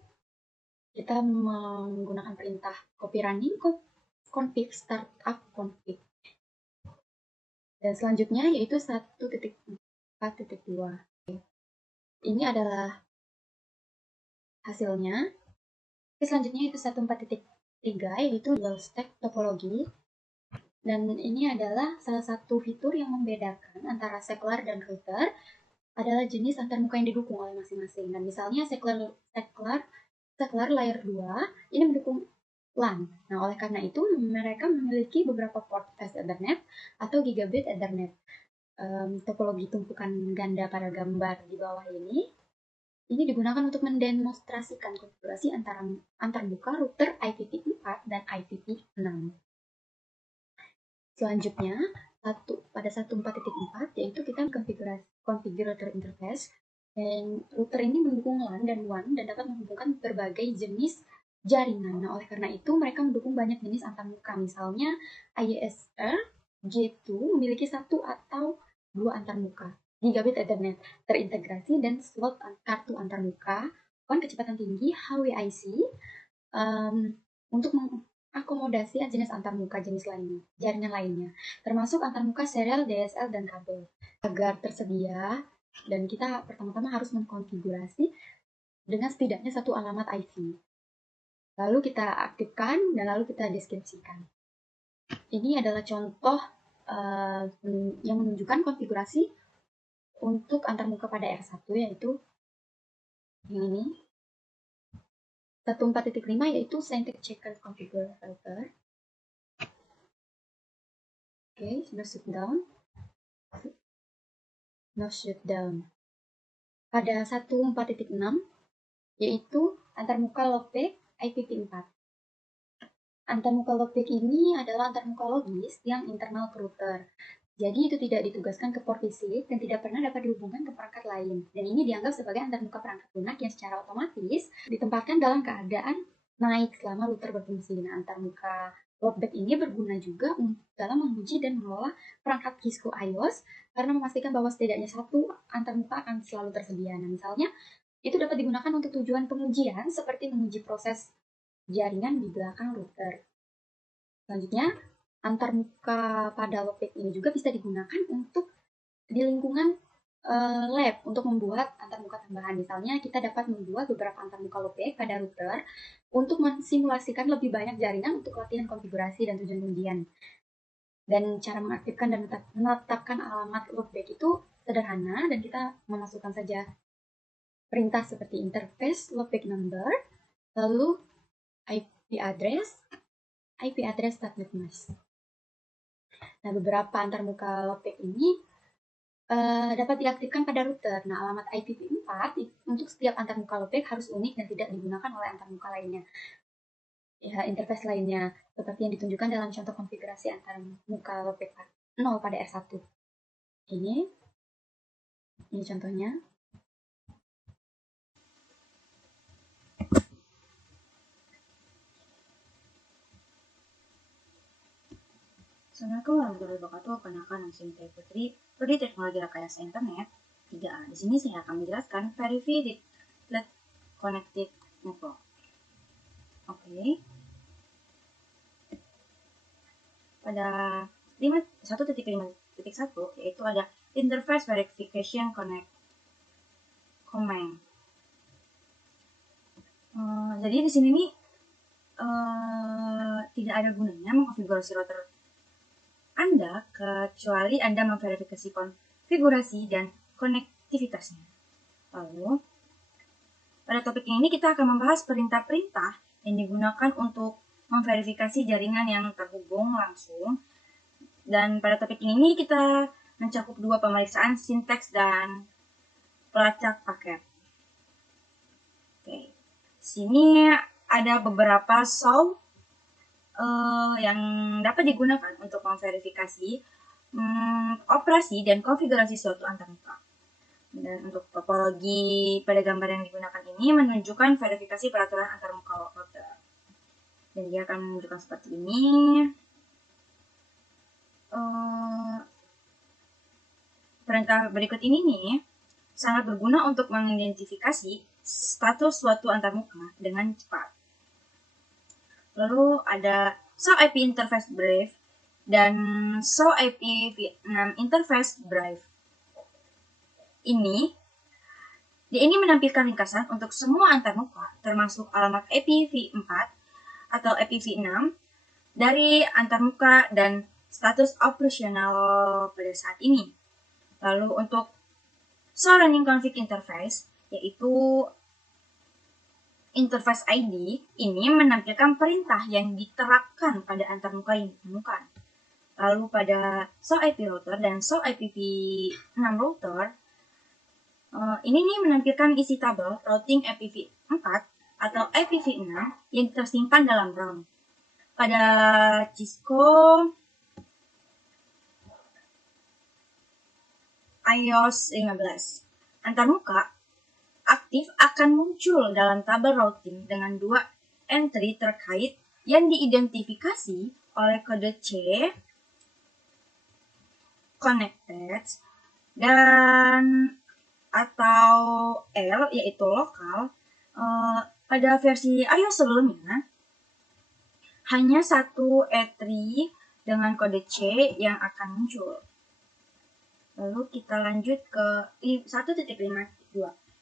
Kita menggunakan perintah copy running config startup config. Dan selanjutnya yaitu 1.4.2. Ini adalah hasilnya. Selanjutnya itu 1.4.3 yaitu dual stack topologi. Dan ini adalah salah satu fitur yang membedakan antara secular dan router adalah jenis antarmuka yang didukung oleh masing-masing. Dan misalnya secular layer 2 ini mendukung LAN. Nah, oleh karena itu mereka memiliki beberapa port Fast Ethernet atau Gigabit Ethernet. Topologi tumpukan ganda pada gambar di bawah ini digunakan untuk mendemonstrasikan konfigurasi antarmuka router IPv4 dan IPv6. Selanjutnya, pada 1.4.4 yaitu kita konfigurasi configurator interface, dan router ini mendukung LAN dan WAN dan dapat menghubungkan berbagai jenis jaringan. Nah, oleh karena itu mereka mendukung banyak jenis antarmuka. Misalnya IESR J2 memiliki 1 atau 2 antarmuka, Gigabit Ethernet terintegrasi dan slot kartu antarmuka, WAN kecepatan tinggi, HWIC, untuk mengakomodasi jenis antarmuka jenis lainnya, jaringan lainnya, termasuk antarmuka serial, DSL, dan kabel. Agar tersedia, dan kita pertama-tama harus mengkonfigurasi dengan setidaknya 1 alamat IP. Lalu kita aktifkan dan lalu kita deskripsikan. Ini adalah contoh yang menunjukkan konfigurasi untuk antarmuka pada R1, yaitu yang ini. 1.4.5 yaitu Syntax Checker Configure Filter. Oke, no shutdown. No shutdown. Pada 1.4.6 yaitu antarmuka loopback IPv4. Antarmuka loopback ini adalah antarmuka logis yang internal ke router. Jadi itu tidak ditugaskan ke port fisik dan tidak pernah dapat dihubungkan ke perangkat lain. Dan ini dianggap sebagai antarmuka perangkat lunak yang secara otomatis ditempatkan dalam keadaan naik selama router berfungsi. Nah, antarmuka loopback ini berguna juga dalam menguji dan mengelola perangkat Cisco iOS karena memastikan bahwa setidaknya 1 antarmuka akan selalu tersedia. Nah, misalnya itu dapat digunakan untuk tujuan pengujian seperti menguji proses jaringan di belakang router. Selanjutnya, antarmuka pada loopback ini juga bisa digunakan untuk di lingkungan lab untuk membuat antarmuka tambahan. Misalnya kita dapat membuat beberapa antarmuka loopback pada router untuk mensimulasikan lebih banyak jaringan untuk latihan konfigurasi dan tujuan ujian. Dan cara mengaktifkan dan menetapkan alamat loopback itu sederhana, dan kita memasukkan saja perintah seperti interface loopback number, lalu IP address.net mesh. Nah, beberapa antarmuka loopback ini dapat diaktifkan pada router. Nah, alamat IPv4 untuk setiap antarmuka loopback harus unik dan tidak digunakan oleh antarmuka lainnya. Ya, interface lainnya, seperti yang ditunjukkan dalam contoh konfigurasi antarmuka loopback 0 pada R1. Ini contohnya. Assalamualaikum warahmatullahi wabarakatuh. Perkenalkan, nama saya Putri, Prodi Teknologi Rekayasa Internet 3A. Di sini saya akan menjelaskan Verify Deployed Connected Network. Oke. Pada 1.5.1 yaitu ada Interface Verification Connect Command. Jadi di sini nih tidak ada gunanya mengkonfigurasi router Anda kecuali Anda memverifikasi konfigurasi dan konektivitasnya. Lalu, pada topik ini kita akan membahas perintah-perintah yang digunakan untuk memverifikasi jaringan yang terhubung langsung. Dan pada topik ini kita mencakup 2 pemeriksaan sinteks dan pelacak paket. Oke. Sini ada beberapa show yang dapat digunakan untuk memverifikasi operasi dan konfigurasi suatu antarmuka. Dan untuk topologi pada gambar yang digunakan ini menunjukkan verifikasi peraturan antarmuka router. Dan dia akan menunjukkan seperti ini. Perintah berikut ini nih sangat berguna untuk mengidentifikasi status suatu antarmuka dengan cepat. Lalu ada show IP interface brief dan show IPv6 interface brief. Ini menampilkan ringkasan untuk semua antarmuka, termasuk alamat IPv4 atau IPv6 dari antarmuka dan status operasional pada saat ini. Lalu untuk So Running Config Interface, yaitu interface ID, ini menampilkan perintah yang diterapkan pada antarmuka yang ditemukan. Lalu pada So IP Router dan So IPv6 Router, ini nih menampilkan isi tabel routing IPv4 atau IPv6 yang tersimpan dalam RAM. Pada Cisco iOS 15, antarmuka aktif akan muncul dalam tabel routing dengan 2 entry terkait yang diidentifikasi oleh kode C, connected, dan atau L yaitu lokal. Pada versi iOS sebelumnya hanya satu entry dengan kode C yang akan muncul. Lalu kita lanjut ke 1.5.2,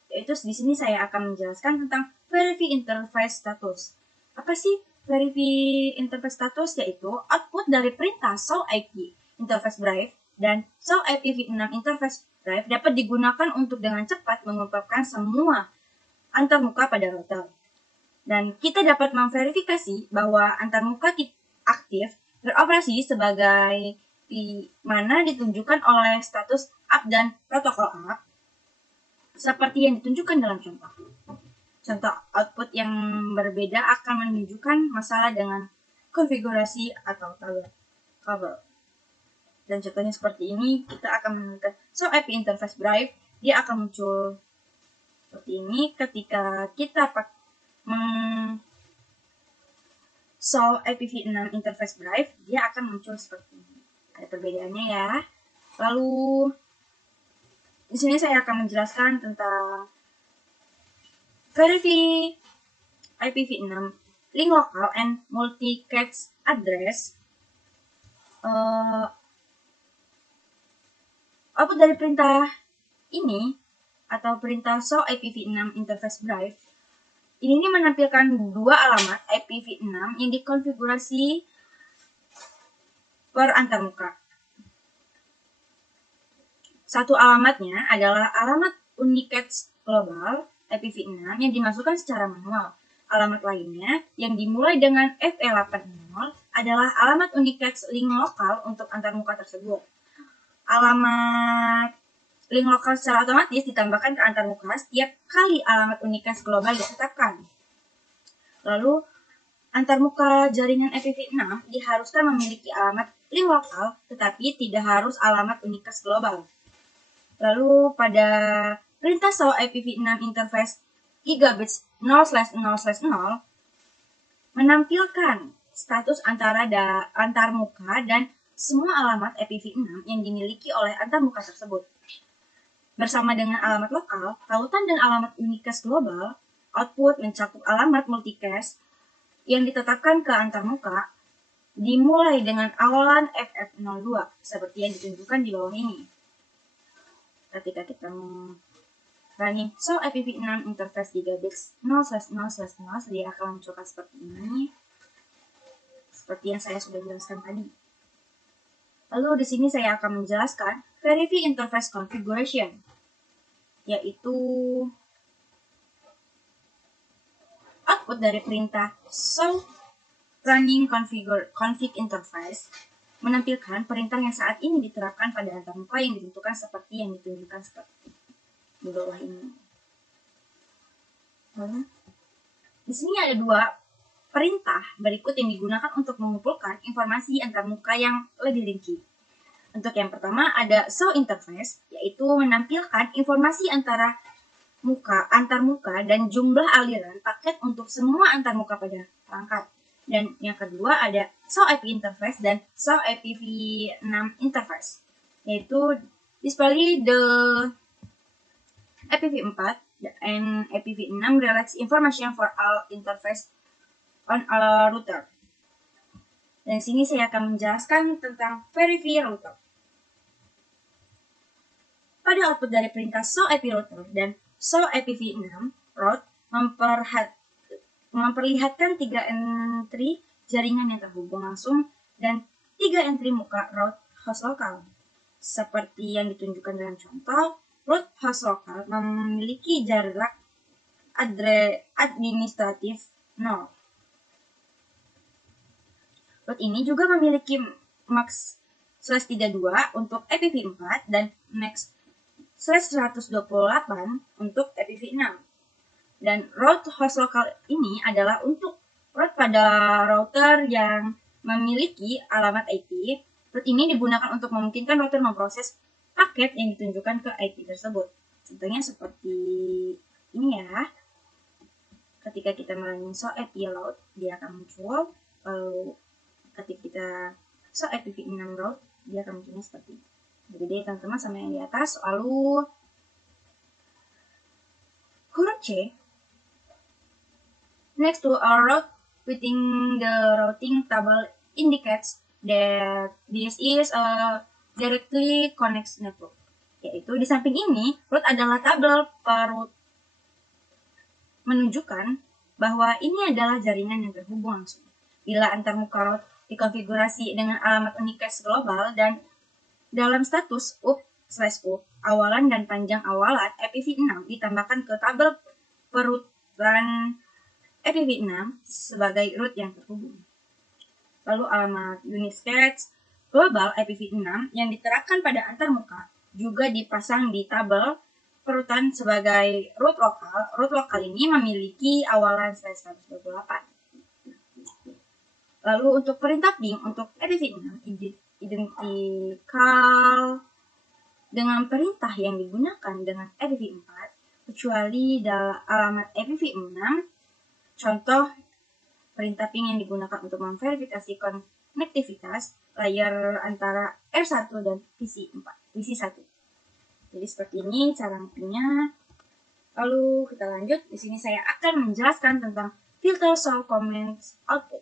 yaitu di sini saya akan menjelaskan tentang Verify Interface Status. Apa sih Verify Interface Status? Yaitu output dari perintah So IP Interface Drive dan So IPv6 Interface Drive dapat digunakan untuk dengan cepat mengungkapkan semua antarmuka pada router. Dan kita dapat memverifikasi bahwa antarmuka aktif beroperasi sebagai di mana ditunjukkan oleh status up dan protokol up seperti yang ditunjukkan dalam contoh. Contoh output yang berbeda akan menunjukkan masalah dengan konfigurasi atau cover. Dan contohnya seperti ini, kita akan menemukan So IP Interface Drive, dia akan muncul seperti ini ketika kita So IPv6 Interface Drive, dia akan muncul seperti ini. Ada perbedaannya ya. Lalu di sini saya akan menjelaskan tentang Verify IPv6 link local and multicast address. Output dari perintah ini atau perintah So IPv6 Interface Drive ini menampilkan 2 alamat IPv6 yang dikonfigurasi per antarmuka. Satu alamatnya adalah alamat unicast global IPv6 yang dimasukkan secara manual. Alamat lainnya yang dimulai dengan FE80 adalah alamat unicast link lokal untuk antarmuka tersebut. Alamat link lokal secara otomatis ditambahkan ke antarmuka setiap kali alamat unicast global ditetapkan. Lalu, antarmuka jaringan IPv6 diharuskan memiliki alamat link lokal, tetapi tidak harus alamat unicast global. Lalu, pada perintah So IPv6 interface gigabits 0/0/0 menampilkan status antarmuka dan semua alamat IPv6 yang dimiliki oleh antarmuka tersebut. Bersama dengan alamat lokal, tautan dan alamat unicast global, output mencakup alamat multicast yang ditetapkan ke antarmuka dimulai dengan awalan FF02 seperti yang ditunjukkan di bawah ini. Ketika kita running So IPv6 interface gigabits 0/0/0, dia akan munculkan seperti ini, seperti yang saya sudah jelaskan tadi. Lalu di sini saya akan menjelaskan Verify Interface Configuration, yaitu output dari perintah So Running Config Interface menampilkan perintah yang saat ini diterapkan pada antarmuka yang ditentukan seperti yang ditunjukkan seperti di bawah ini. Di sini ada 2 perintah berikut yang digunakan untuk mengumpulkan informasi antarmuka yang lebih rinci. Untuk yang pertama ada So Interface, yaitu menampilkan informasi antarmuka dan jumlah aliran paket untuk semua antarmuka pada perangkat. Dan yang kedua ada So IP Interface dan So IPv6 Interface, yaitu display the IPv4 and IPv6 relates information for all interface on a router. Dan sini saya akan menjelaskan tentang Verify Router. Pada output dari perintah So IP Router dan So IPv6 route memperlihatkan 3 entry jaringan yang terhubung langsung dan 3 entry muka root host lokal. Seperti yang ditunjukkan dalam contoh, root host lokal memiliki jarak administratif 0. Root ini juga memiliki max/32 untuk IPv4 dan max/128 untuk IPv6. Dan root host lokal ini adalah untuk root pada router yang memiliki alamat IP. Root ini digunakan untuk memungkinkan router memproses paket yang ditunjukkan ke IP tersebut. Contohnya seperti ini ya. Ketika kita merunning show IP load, dia akan muncul. Lalu ketika kita show IPv6 route, dia akan munculnya seperti ini. Jadi teman-teman sama yang di atas. Lalu huruf C. Next to our route within the routing table indicates that this is a directly connects network. Yaitu di samping ini, route adalah tabel per route menunjukkan bahwa ini adalah jaringan yang terhubung langsung. Bila antarmuka route dikonfigurasi dengan alamat unicast global dan dalam status up/up, awalan dan panjang awalan IPv6 ditambahkan ke tabel perutan IPv6 sebagai root yang terhubung. Lalu alamat unicast global IPv6 yang diterapkan pada antarmuka juga dipasang di tabel perutan sebagai root lokal. Root lokal ini memiliki awalan /128. Lalu untuk perintah ping untuk IPv6 identikal dengan perintah yang digunakan dengan IPv4 kecuali alamat IPv6. Contoh perintah ping yang digunakan untuk memverifikasi konektivitas layer antara R1 dan PC1. Jadi seperti ini cara ngetiknya. Lalu kita lanjut. Di sini saya akan menjelaskan tentang filter solve comments output.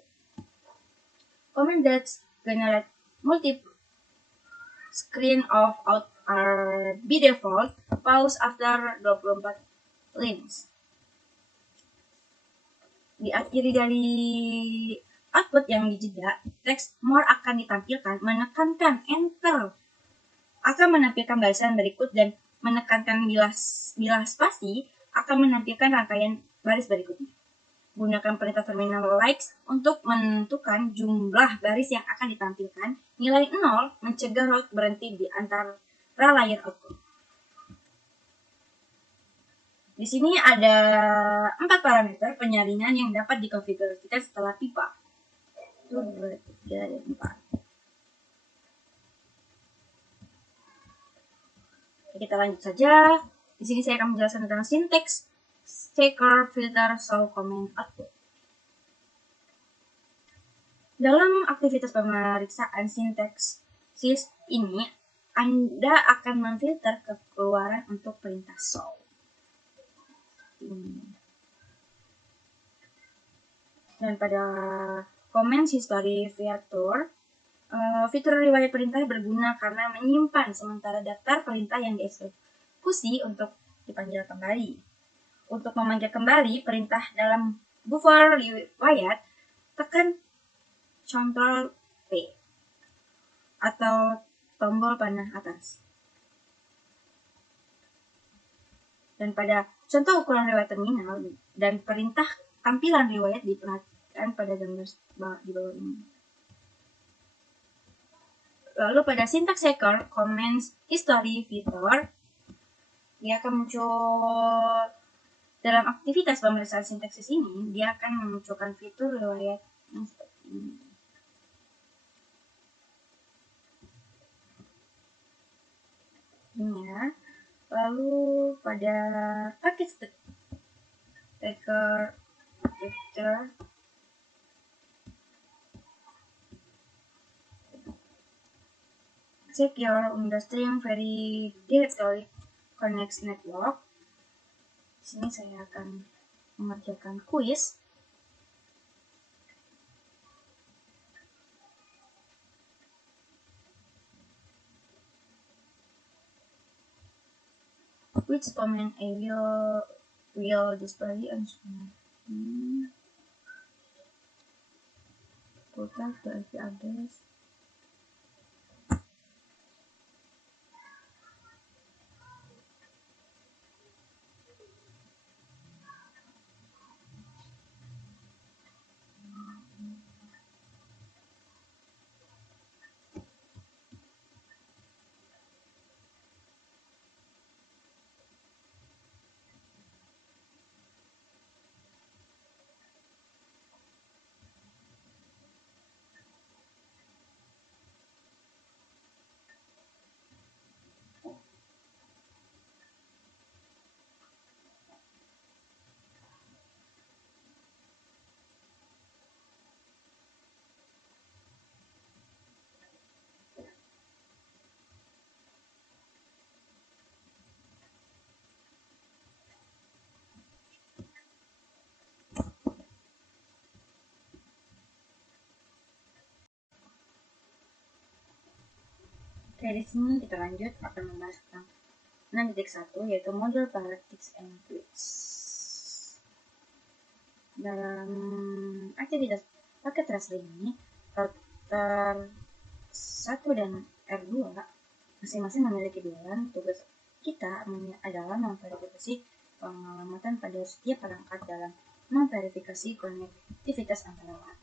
Comment that generate multiple screen of out are by default pause after 24 lines. Di akhir dari output yang dijeda, teks more akan ditampilkan. Menekankan enter akan menampilkan barisan berikut dan menekankan bilah spasi akan menampilkan rangkaian baris berikutnya. Gunakan perintah terminal likes untuk menentukan jumlah baris yang akan ditampilkan. Nilai 0 mencegah route berhenti di antara layer output. Di sini ada 4 parameter penyaringan yang dapat dikonfigurasikan setelah pipa. Itu berarti ada 4. Kita lanjut saja. Di sini saya akan menjelaskan tentang sinteks checker filter solve comment output. Dalam aktivitas pemeriksaan sintaksis ini, Anda akan memfilter keluaran untuk perintah solve. Dan pada comment history fitur, fitur riwayat perintah berguna karena menyimpan sementara daftar perintah yang dieksekusi untuk dipanggil kembali. Untuk memanggil kembali perintah dalam buffer riwayat, tekan Ctrl P atau tombol panah atas. Dan pada contoh ukuran riwayat terminal dan perintah tampilan riwayat diperhatikan pada gambar di bawah ini. Lalu pada syntax checker comments history fitur, dia akan muncul dalam aktivitas pemeriksaan sintaksis ini, dia akan memunculkan fitur riwayat yang seperti ini. Ini ya. Lalu pada paket stacker secure understream very directly connects network. Di sini saya akan mengerjakan kuis. Which comment area will display on screen? Go back to IP address. Oke, di sini kita lanjut akan membahas tentang 6.1 yaitu model Paralytics and Fluids. Dalam aktivitas paket Raspberry ini, router 1 dan R2 masing-masing memiliki pilihan. Tugas kita adalah memverifikasi pengalamatan pada setiap perangkat dalam memverifikasi konektivitas antara alat.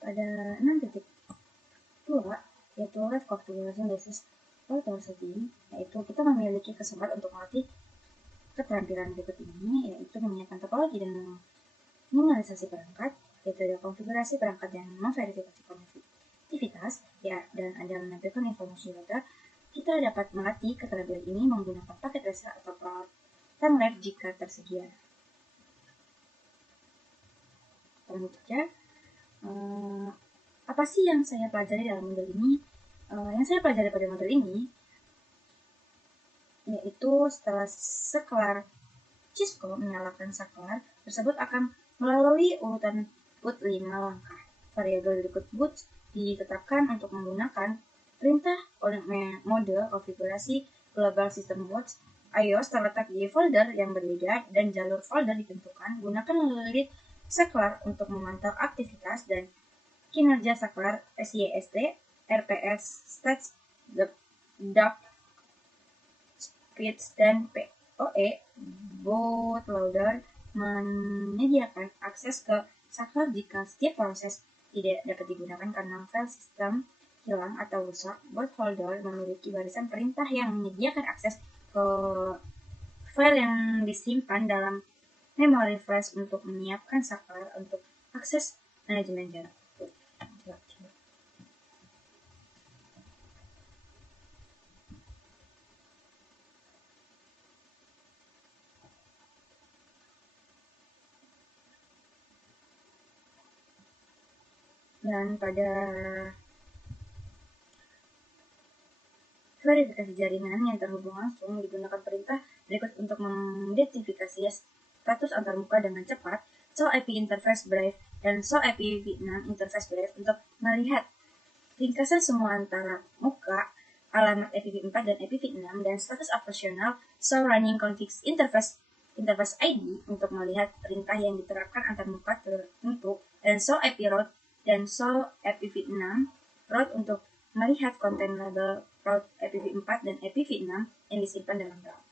Pada 6.2 yaitu Live Configuration Basis Router Setting, yaitu kita memiliki kesempatan untuk melatih keterampilan berikut ini, yaitu menyiapkan topologi dan minimalisasi perangkat, yaitu ada konfigurasi perangkat dan memverifikasi konektivitas, ya, dan ada menampilkan informasi router. Kita dapat melatih keterampilan ini menggunakan paket rasa atau peralatan lab jika tersedia. Selanjutnya, apa sih yang saya pelajari dalam modul ini? Yang saya pelajari pada modul ini yaitu setelah saklar Cisco menyalakan saklar tersebut akan melalui urutan boot 5 langkah. Variabel berikut boot ditetapkan untuk menggunakan perintah mode konfigurasi global system boot. iOS terletak di folder yang berbeda dan jalur folder ditentukan. Gunakan lead saklar untuk memantau aktivitas dan kinerja saklar SYSD, RPS, stats, DAP, speeds, dan PoE. Bootloader menyediakan akses ke saklar jika setiap proses tidak dapat digunakan karena file sistem hilang atau rusak. Bootloader memiliki barisan perintah yang menyediakan akses ke file yang disimpan dalam memori flash untuk menyiapkan saklar untuk akses manajemen jarak. Dan pada verifikasi jaringan yang terhubung langsung digunakan perintah berikut untuk mengidentifikasi status antarmuka dengan cepat: show IP interface brief dan show IPv6 interface brief untuk melihat ringkasan semua antara muka, alamat IPv4 dan IPv6, dan status operasional show running config interface ID untuk melihat perintah yang diterapkan antarmuka tertentu, dan show IP route dan show IPv6 route untuk melihat konten label route IPv4 dan IPv6 yang disimpan dalam RAM.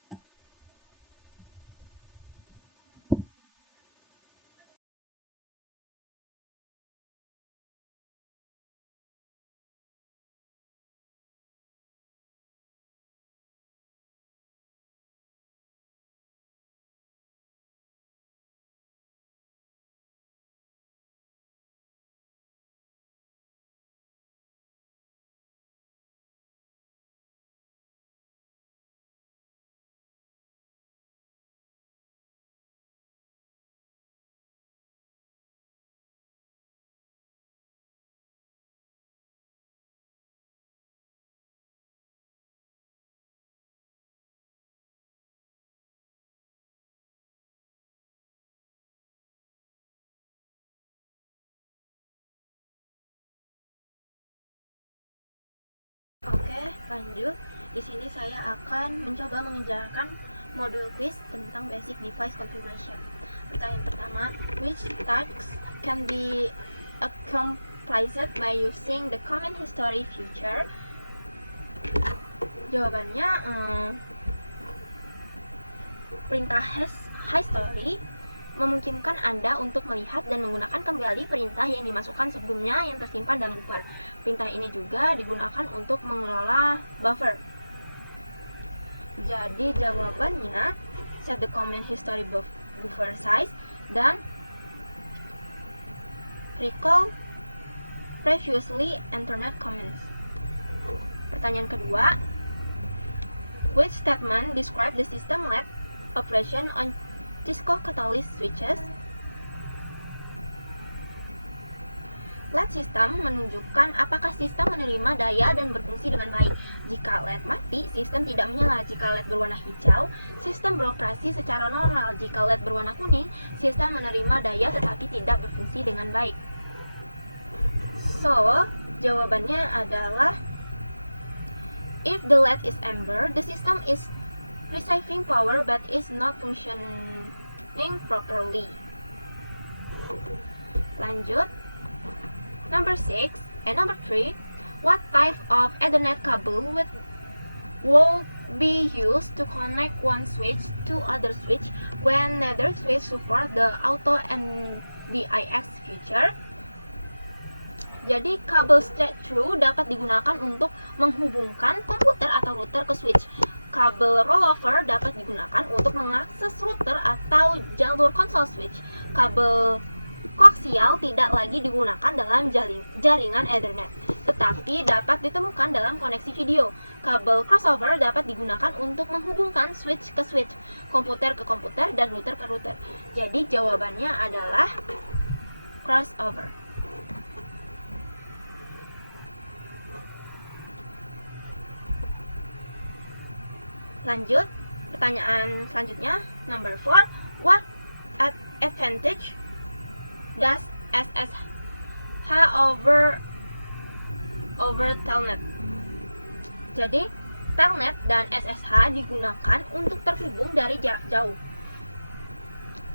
Oke, lanjut. Di sini saya akan mencoba menjelaskan modul quiz tentang basic device configuration. Pertanyaan pertama, which tasks can be accomplished by using the command history feature? Jawabannya perintah history memungkinkan Anda untuk melihat dan menggunakan kembali perintah yang dimasukkan sebelumnya yang tersimpan dalam buffer. Perintah ini juga digunakan untuk mengelola buffer. Jadi jawabannya set the command history buffer size dan recall previously entered commands. Pertanyaan kedua, which statement describe the system LED operation on Cisco Catalyst switches? LED system menunjukkan apakah sistem menerima daya dan berfungsi dengan baik. Jika LED mati, sistem tidak menyala. Jika LED berwarna hijau, sistem beroperasi secara normal. Jika LED berwarna kuning, sistem menerima daya tetapi tidak berfungsi dengan baik. So, Jawabannya adalah if the LED is amber, the system is receiving power but is not functioning properly. Lanjut. Number 3, what type of Ethernet cable will be used to connect one switch to other switch when neither switch support the auto MDIX feature? Jadi kabel straight through dapat digunakan untuk menghubungkan komputer atau router ke switch. Kabel rollover dapat digunakan untuk mengakses router atau jalur konsol switch. Kabel koaksial tidak lagi digunakan dalam jaringan Ethernet, tetapi dapat ditemukan dalam koneksi video. Kabel crossover dapat digunakan untuk menghubungkan switch ke switch, komputer ke komputer, dan router ke router. Jadi jawabannya adalah crossover. Lanjut, pertanyaan selanjutnya, number 4, what advantage does SSH over Telnet? Jadi, Telnet dan SSH digunakan untuk terhubung dari jarak jauh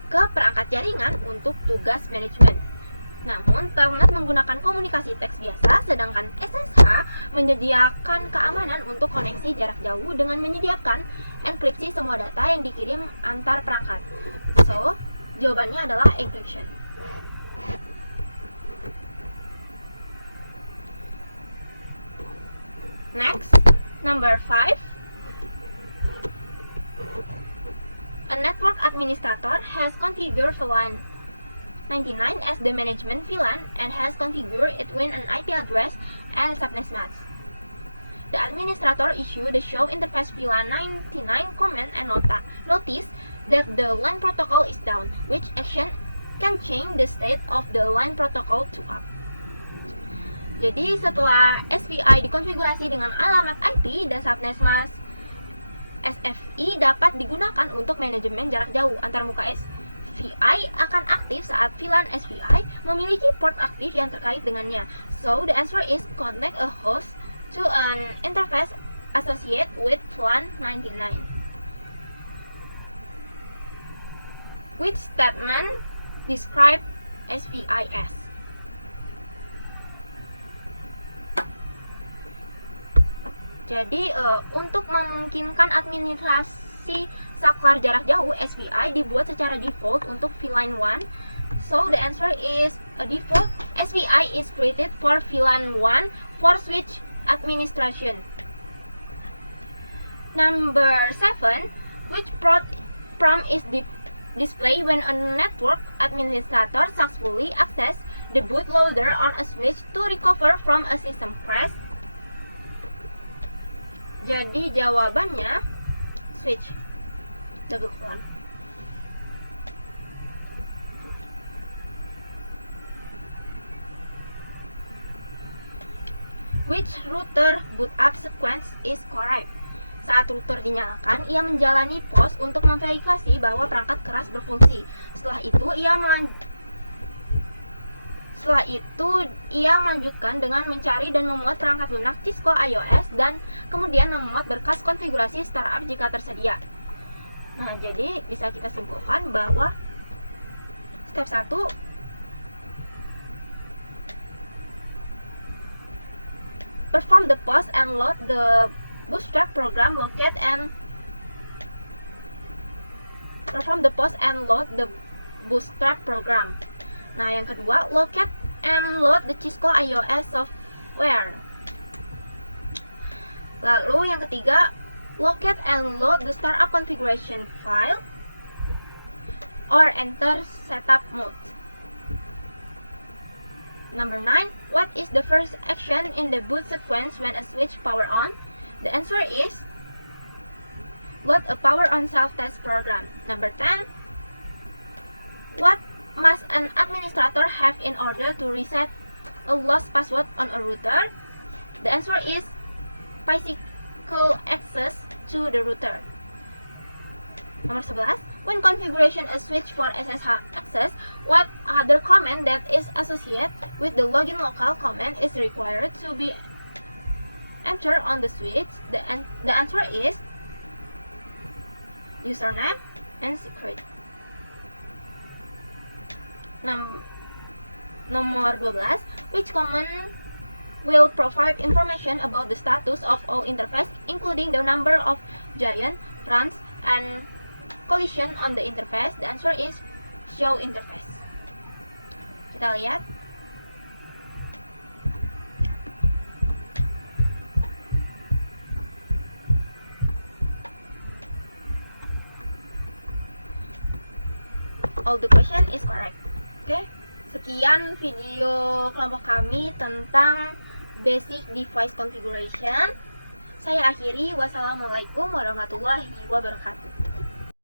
ke perangkat jaringan untuk tugas manajemen. Namun, Telnet menggunakan komunikasi teks biasa, sedangkan SSH menyediakan keamanan untuk koneksi jarak jauh dengan menyediakan enkripsi semua data yang dikirim antar perangkat. So, jawabannya adalah encryption. Next, number 5. A network administrator has configured VLAN 99 as the management VLAN and has configured it with an IP address and subnet mask. The administrator issued the show interface VLAN 99 command and notice that the LAN protocol is down, which action can change the state of the LAN protocol to up. Jadi setelah SPI dikonfigurasi dengan alamat IP dan subnet mask, SFI dapat digunakan untuk manajemen jarak jauh antarmuka. SPI akan aktif saat VLAN SPI memiliki port aktif yang terkait dengannya. So the answer is connect a host to an interface associated with VLAN 99. Which statement describe SPI as? Jadi untuk memungkinkan administrasi saklar jarak jauh, SPI dibuat secara default untuk VLAN 1. So the answer is a default SPI is created for VLAN 1 for switch administration. Number 7, which prompt is displayed when a network administrator successfully access the bootloader on a switch to recover from a system crash? Jadi jawabannya switch double front. Which router boot up sequence is correct? Saat router dinyalakan, ia menjalani pos untuk memverifikasi bahwa perangkat keras berfungsi. Setelah itu ia melanjutkan dengan mencari dan memuat perangkat lunak Cisco iOS dan kemudian memuat berkas konfigurasi startup jika tersedia. Nah, jadi bisa kita simpulkan bahwa step 1 perform the pause and load the bootstrap program locate and perform the pause and load the bootstrap program. Nah, yang kedua, locate and load the Cisco iOS software. Lalu yang ketiga, locate and load the startup configuration file or enter setup mode. Number 9, what is the first action in the boot sequence when a switch power on? The answer is load a power on self-test program. Number 10, what must an administrator have in order to reset a lost password on a router? The answer is physical access to the router. Nomor 11, when configuration a switch for SSH access, what other command that is associated with the login local command is required to be entered on the switch? The answer is username and secret. Nomor 12, which command will provide information about the status of all interface, including the number of giant, runs, and collision on the interface? The answer is show interface. Kita lihat. All the question is correct. Oke, sekian video kelompok kami tentang basic device configuration. Saya akhiri. Wassalamualaikum warahmatullahi wabarakatuh.